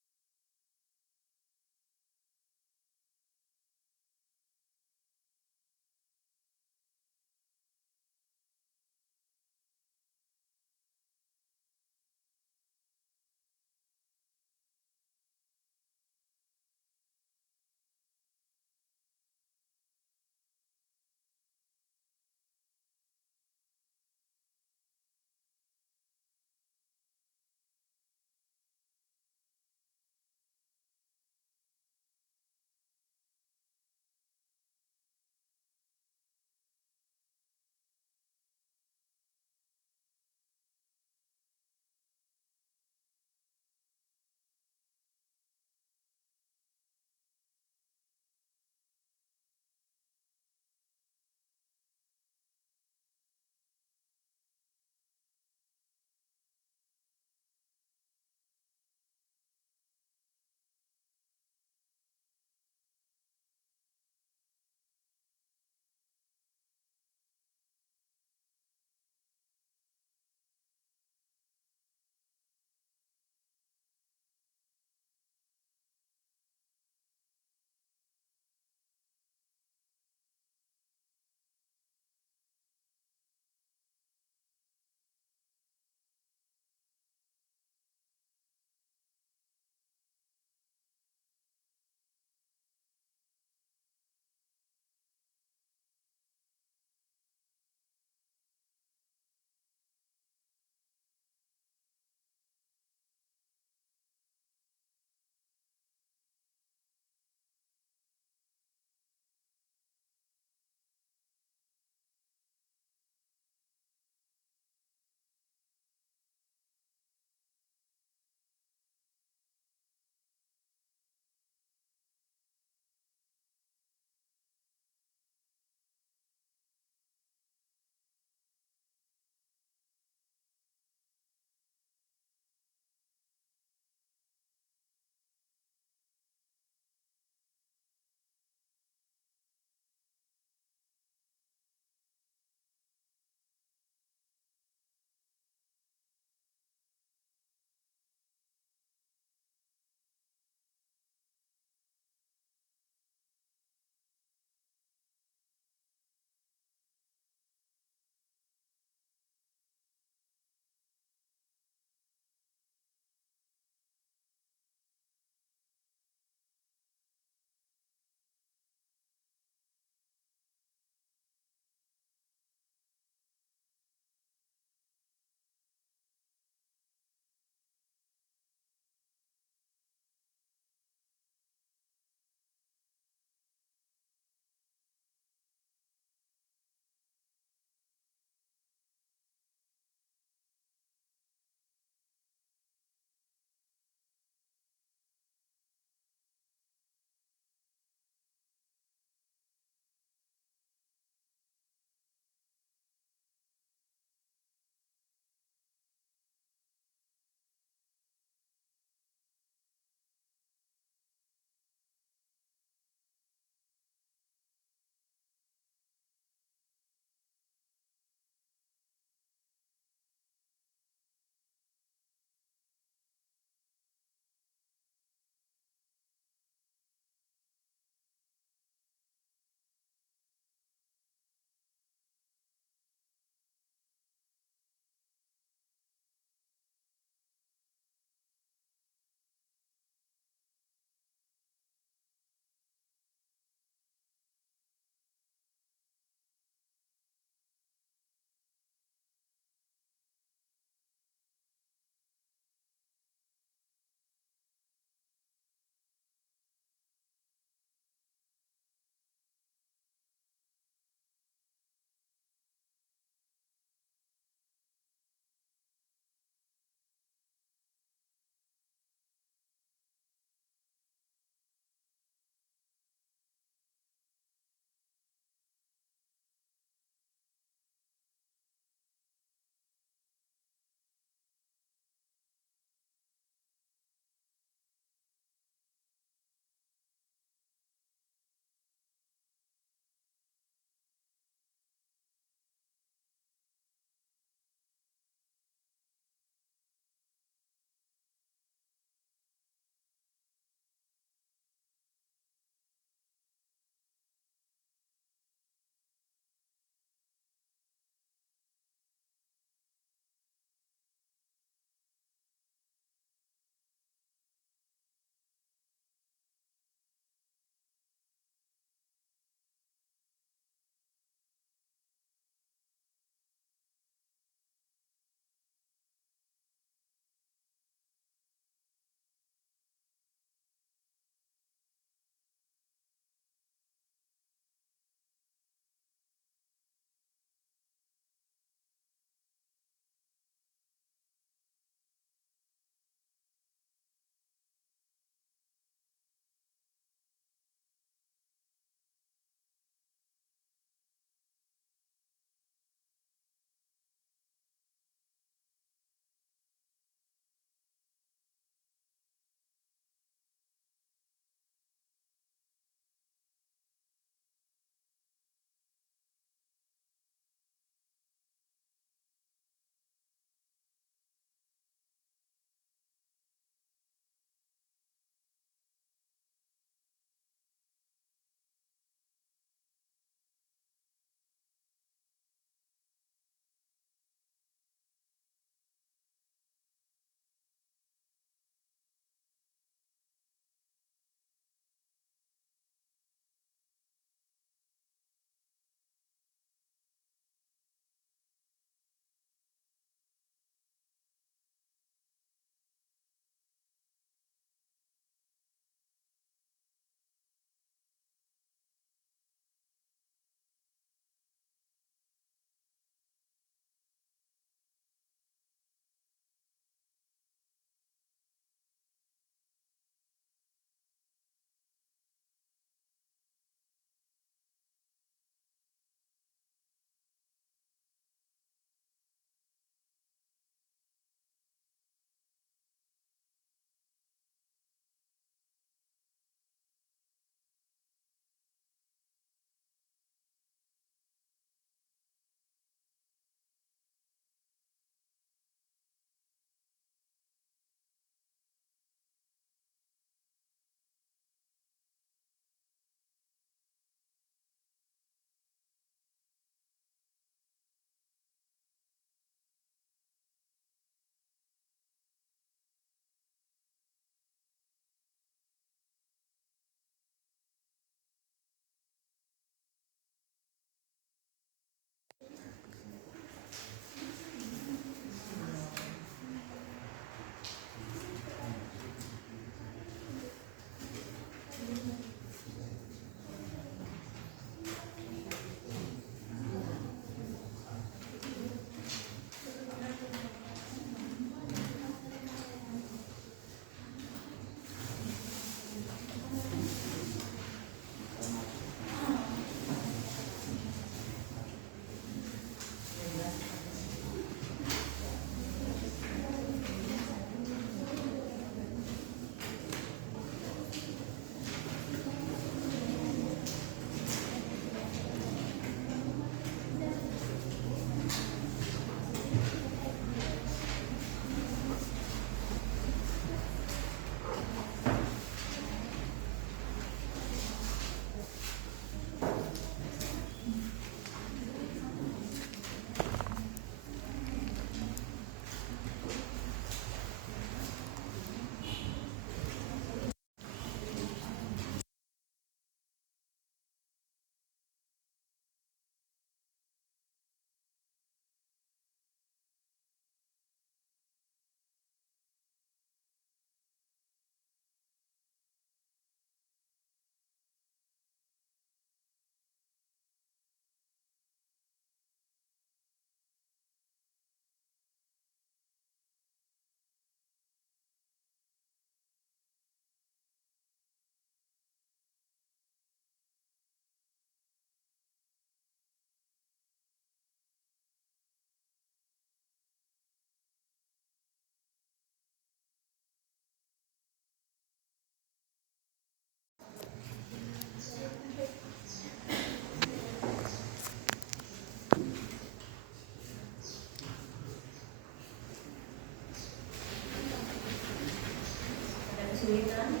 kesulitan?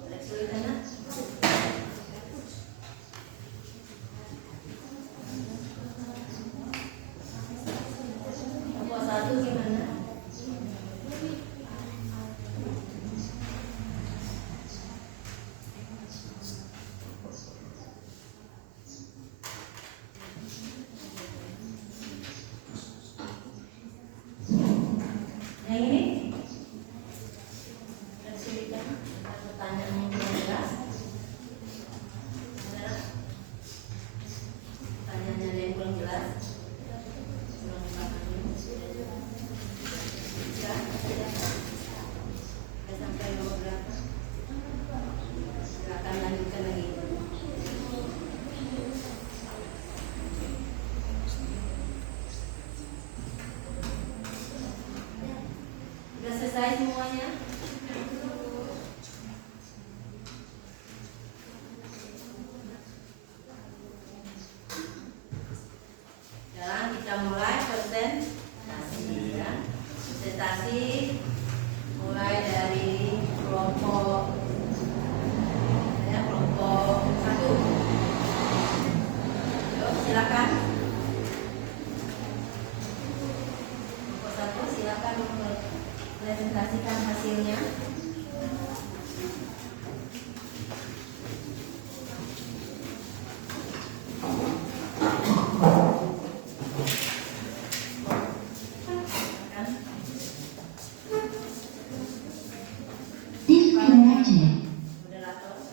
Ada kesulitan, Nak? Kelompok 1 gimana? Yang ini? Ada kesulitan? Ada pertanyaan yang kurang jelas? Ada? Pertanyaannya ada yang kurang jelas? Kurang paham? Sudah? Sudah sampai nomor berapa? Silakan lanjutkan lagi. Sudah selesai semuanya? Sekarang kita mulai presentasi ya. Presentasi mulai dari kelompok kelompok 1. Yuk, silakan. Kelompok 1 silakan mempresentasikan hasilnya. Moderator.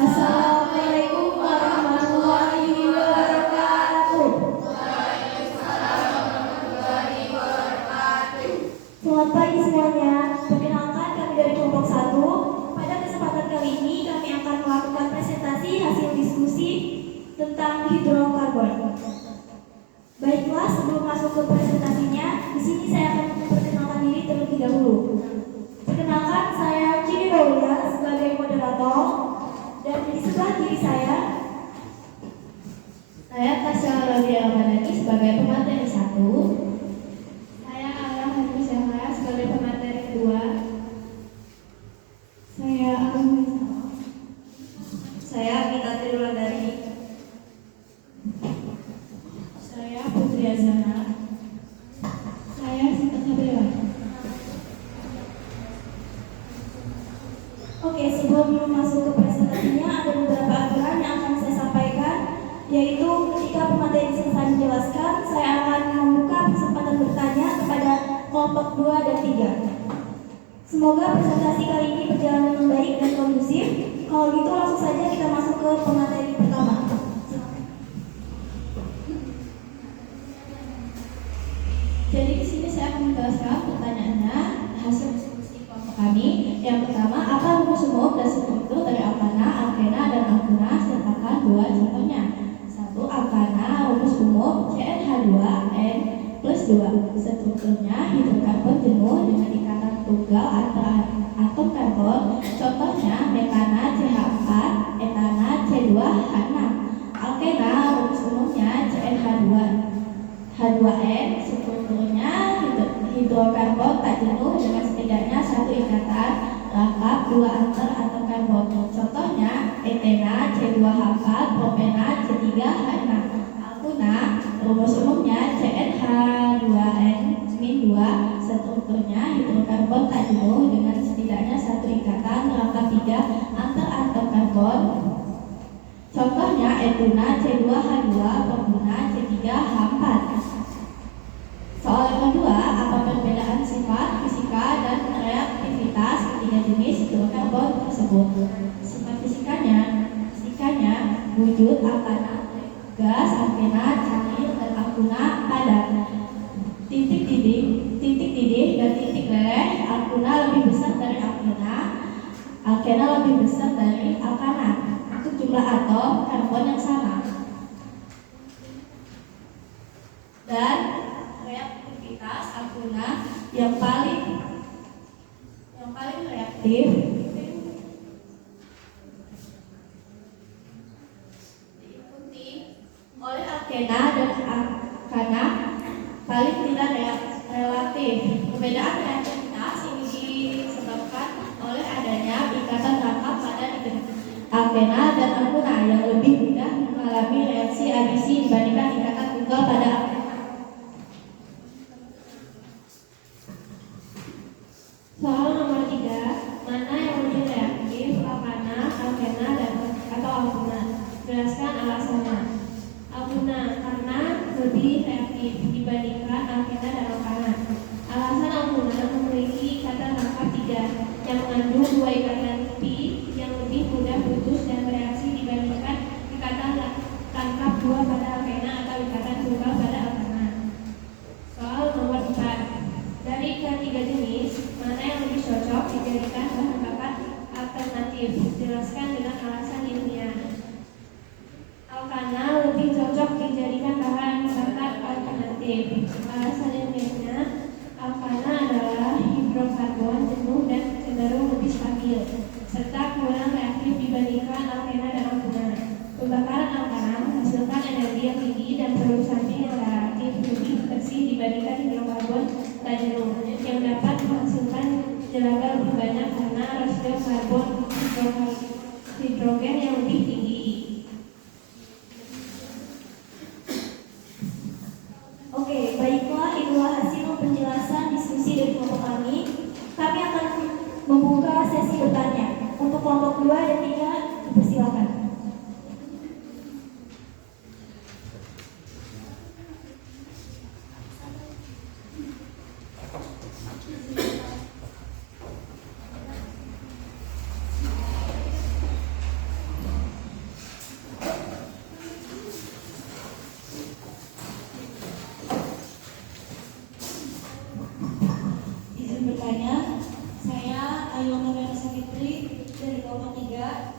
Assalamualaikum warahmatullahi wabarakatuh. Selamat pagi semuanya. Perkenalkan, kami dari kelompok 1. Pada kesempatan kali ini kami akan melakukan presentasi hasil diskusi tentang hidrokarbon. Baiklah, sebelum masuk ke presentasinya, di sini saya akan memperkenalkan diri terlebih dahulu. Perkenalkan, saya Cini Raulia sebagai moderator, dan di sebelah kiri saya Tasya Radia Ramadhani sebagai pemateri 1. Saya Alam Hadi Syahra sebagai pemateri 2. Saya Alam Hadi. Saya Gita Triwulandari. Saya Putri Azana. Saya Sinta Sabila. Oke, sebelum masuk ke presentasinya, ada beberapa aturan yang akan saya sampaikan, yaitu ketika pemateri selesai menjelaskan, saya akan membuka kesempatan bertanya kepada kelompok 2 dan 3. Semoga presentasi kali ini berjalan dengan baik dan kondusif. Kalau gitu langsung saja kita masuk ke pemateri pertama. Jadi di sini saya akan menjelaskan pertanyaannya hasil diskusi kelompok kami. Yang pertama, apa rumus umum dan struktur dari alkana, alkena, dan alkena? Sertakan 2 contohnya. 1. Alkana, rumus umum CnH2n plus 2. Strukturnya hidrokarbon jenuh dengan ikatan tunggal antar atom karbon. Contohnya metana CH4, etana C2H6. Alkena, rumus umumnya CnH2N. Strukturnya hidrokarbon tak jenuh dengan setidaknya 1 ikatan lengkap 2 antar atom karbon. Contohnya etena C2H4, propena C3H6. Alkena, rumus umumnya CnH2n-2. Strukturnya hidrokarbon tak jenuh dengan setidaknya 1 ikatan lengkap 3 antar atom karbon. Contohnya etuna C2H2, propena C3H4. Soal yang kedua, apa perbedaan sifat, fisika, dan reaktivitas ketiga jenis hidrokarbon tersebut? Sifat fisikanya wujud alkana, gas, alkena, cair, dan alkuna padat. Titik didih dan titik leleh, alkuna lebih besar dari alkena lebih besar dari alkana. Untuk jumlah atom karbon yang sama. Dan reaktivitas alkuna yang paling paling reaktif diikuti oleh alkena dan alkana paling tidak relatif. Perbedaan reaktivitas ini disebabkan oleh adanya ikatan rangkap pada alkena dan alkana yang lebih mudah mengalami reaksi adisi dibandingkan ikatan tunggal pada alkena. Soal nomor 3, mana yang lebih reaktif, alkana, alkena, atau alkuna? Jelaskan alasannya. Alkuna karena lebih reaktif dibandingkan alkena dan alkana. Alasan alkuna memiliki ikatan rangkap 3 yang mengandung 2 ikatan pi yang lebih mudah putus dan bereaksi dibandingkan ikatan rangkap 2 pada alkena atau ikatan tunggal pada alkana. Soal nomor 4, dari ketiga jenis, mana yang lebih cocok dijadikan bahan bakar alternatif? Jelaskan dengan alasan ilmiah. Alkana lebih cocok dijadikan bahan bakar alternatif. Alasan ilmiahnya, alkana adalah hidrokarbon jenuh dan cenderung lebih stabil, serta kurang reaktif dibandingkan alkena dan alkuna. Pembakaran alkana menghasilkan energi yang tinggi dan produk samping yang relatif lebih bersih dibandingkan hidrokarbon dan jenuh, yang dapat menghasilkan tenaga lebih banyak karena rasio karbon hidrogen yang lebih tinggi. Oke, baiklah, itulah hasil penjelasan diskusi dari kelompok kami. Kami akan membuka sesi bertanya. Untuk kelompok 2 dan 3, dipersilakan. Bertanya, saya Ayona Vanessa Fitri dari kelompok 3.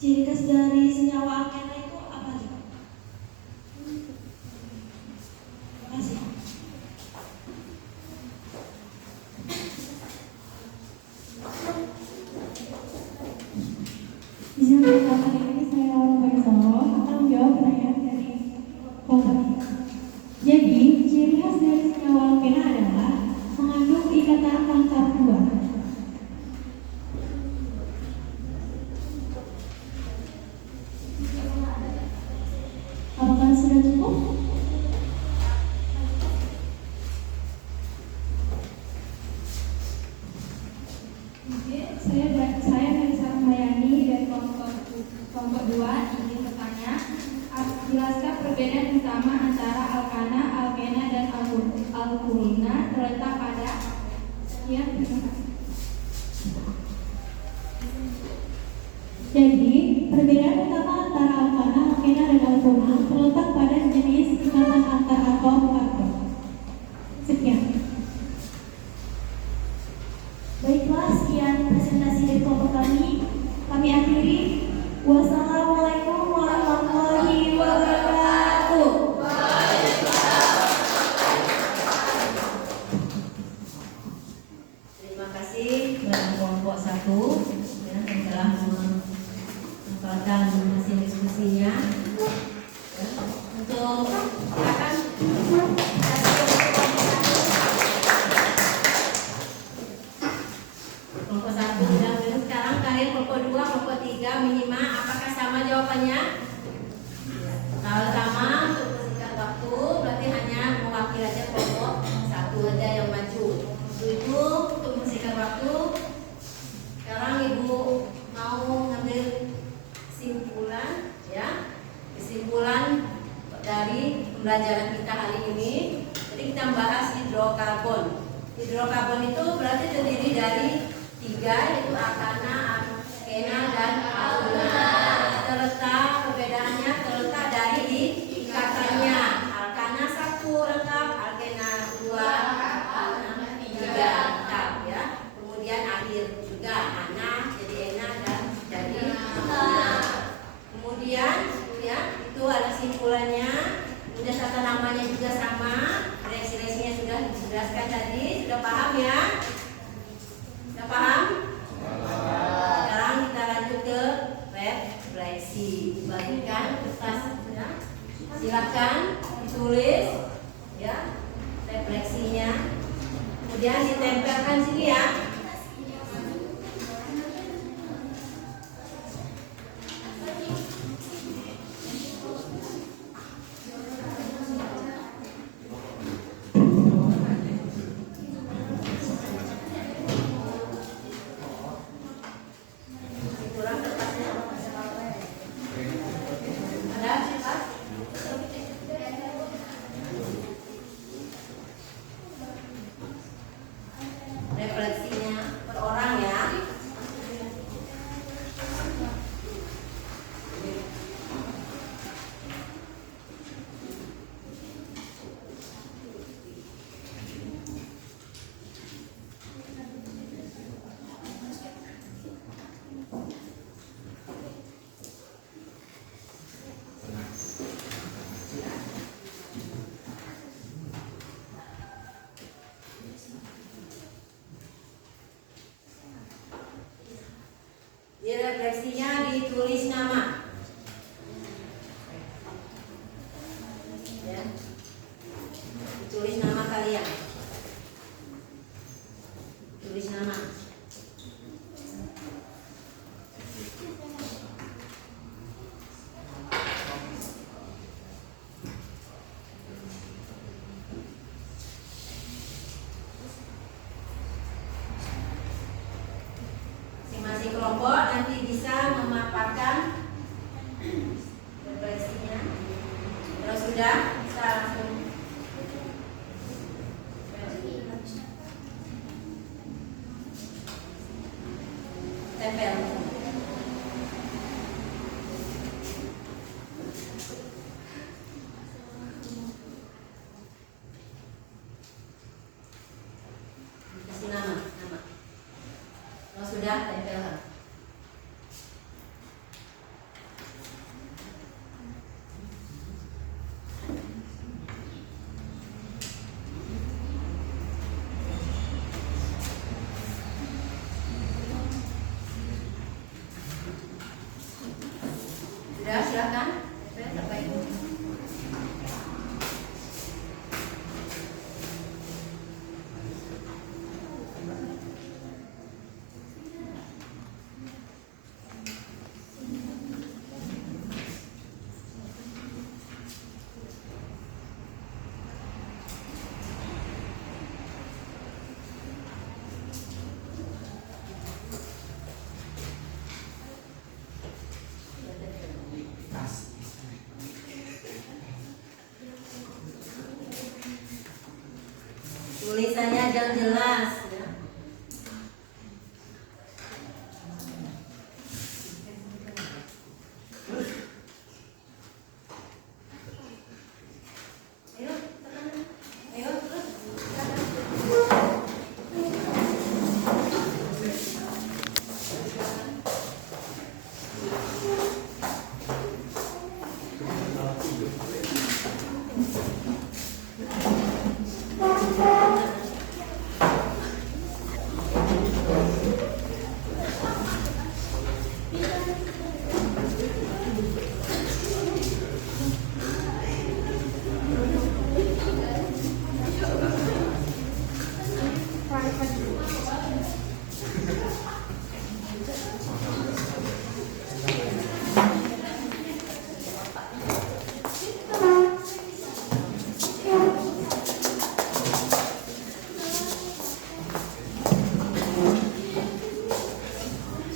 Ciri khas dari senyawa alkena itu apa aja? Terima kasih. Izin pertanyaan ini saya Ayona Vanessa akan menjawab pertanyaan dari kelompok 3. Jadi, ciri khas dari senyawa alkena adalah mengandung ikatan rangkap 2. Apakah sudah cukup? Saya dari Sarmayani dari kelompok 2 ingin bertanya, jelaskan perbedaan utama antara alkana, alkena, dan alkulina terletak pada Jadi, perbedaan utama antara alkana, alkena, dan alkulina terletak pada jenis ikatan antar atom karbon. Sekian. Baiklah, sekian presentasi dari kelompok kami. Kami akhiri. Wassalamualaikum warahmatullahi wabarakatuh. Terima kasih kepada kelompok 1 yang telah menyampaikan hasil diskusinya. Untuk silakan kelompok 1 dan sekarang kalian kelompok 2, kelompok 3 minimal apakah sama jawabannya? Kalau sama, untuk persingkat waktu berarti hanya mewakili aja kelompok 1 aja yang maju. Itu untuk persingkat waktu. Sekarang Ibu mau ngambil kesimpulan, ya, kesimpulan dari pembelajaran kita hari ini. Jadi kita membahas hidrokarbon. Hidrokarbon itu berarti terdiri dari 3, yaitu alkana, alkena, dan alkuna. Terletak perbedaannya terletak dari ikatannya. Alkana 1 lengkap, alkena 2, alkana 3 lengkap, ya. Kemudian akhir juga ana jadi ena dan jadi alkuna. Kemudian ya itu ada simpulannya. Kemudian tata namanya juga sama. Reaksi-reaksinya sudah dijelaskan tadi. Sudah paham ya? Sudah paham? Sekarang kita lanjut ke refleksi. Bagikan kertas ya. Silakan ditulis ya refleksinya. Kemudian ditempelkan sini ya. Kurang kertasnya. Ada kertas? Refleksinya per orang ya. Di refleksinya ditulis nama. Ya. Ditulis nama kalian. Tulis nama. Masing-masing kelompok nanti bisa memaparkan refleksinya. Kalau sudah, bisa langsung tempel. Kasih nama. Kalau sudah, tempelkan. Sudah, silakan. Tempel apa itu? Tulisannya jangan jelas ya. Ayo, tekan. Ayo, terus.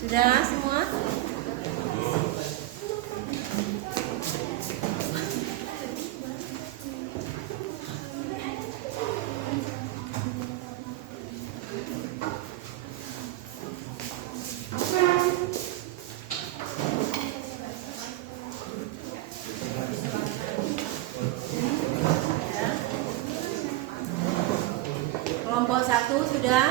Sudah semua? Kelompok 1 sudah?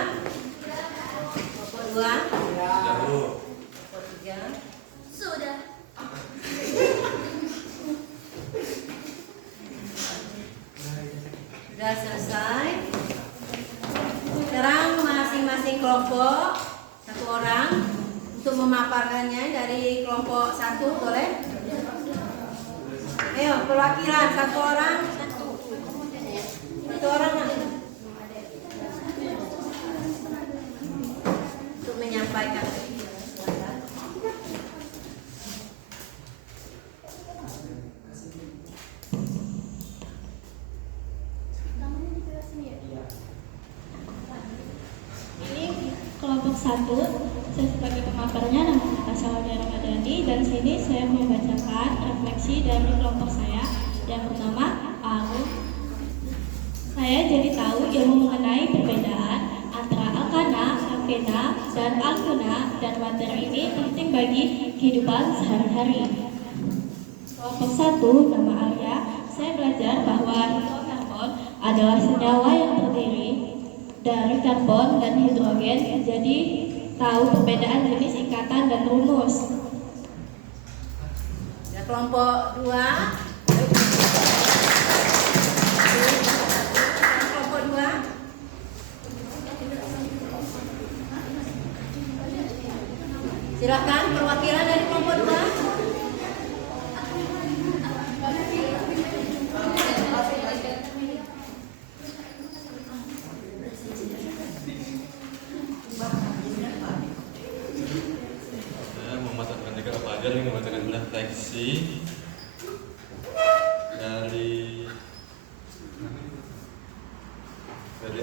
Kelompok 2? Kelompok 3? Sudah. Sudah selesai? kelompok satu orang untuk memaparkannya dari kelompok satu, boleh? Ayo, perwakilan satu orang. Satu orang untuk menyampaikan. Kelompok 1, saya sebagai pemaparnya namanya Natasha Ramadhani, dan sini saya membacakan refleksi dari kelompok saya. Yang pertama, saya jadi tahu ilmu mengenai perbedaan antara Alkana, Alkena, dan Alguna, dan materi ini penting bagi kehidupan sehari-hari. Kelompok 1, nama Arya, saya belajar bahwa hidrokarbon adalah senyawa yang terdiri dari karbon dan hidrogen, jadi tahu perbedaan jenis ikatan dan rumus. Ya, kelompok 2. Kelompok 2. Silakan perwakilan dari kelompok 2. Yang membacakan refleksi dari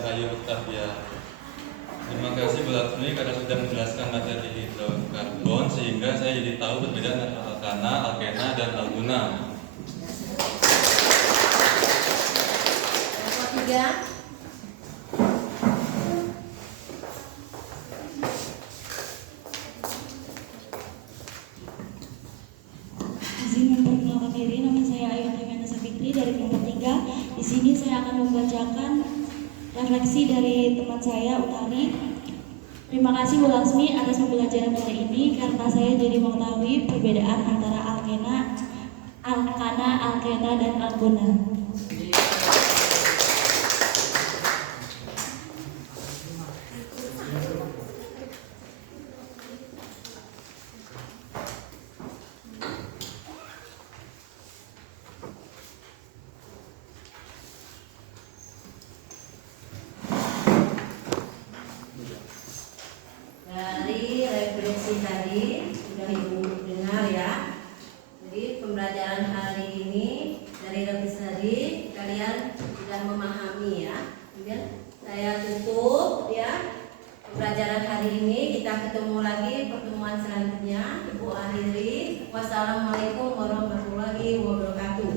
Ayu Octavia. Terima kasih Bu Laksmi karena sudah menjelaskan materi hidrokarbon sehingga saya jadi tahu perbedaan antara alkana, alkena, dan alguna. Kelompok 3. Dari kelompok 3, di sini saya akan membacakan refleksi dari teman saya Utari. Terima kasih Bu Laksmi atas pembelajaran hari ini karena saya jadi mengetahui perbedaan antara alkena, alkana, alkena, dan alguna. Dari refleksi tadi sudah Ibu dengar ya. Jadi pembelajaran hari ini dari refleksi tadi kalian sudah memahami ya. Kemudian saya tutup ya pembelajaran hari ini. Kita ketemu lagi pertemuan selanjutnya. Ibu akhiri. Wassalamualaikum warahmatullahi wabarakatuh.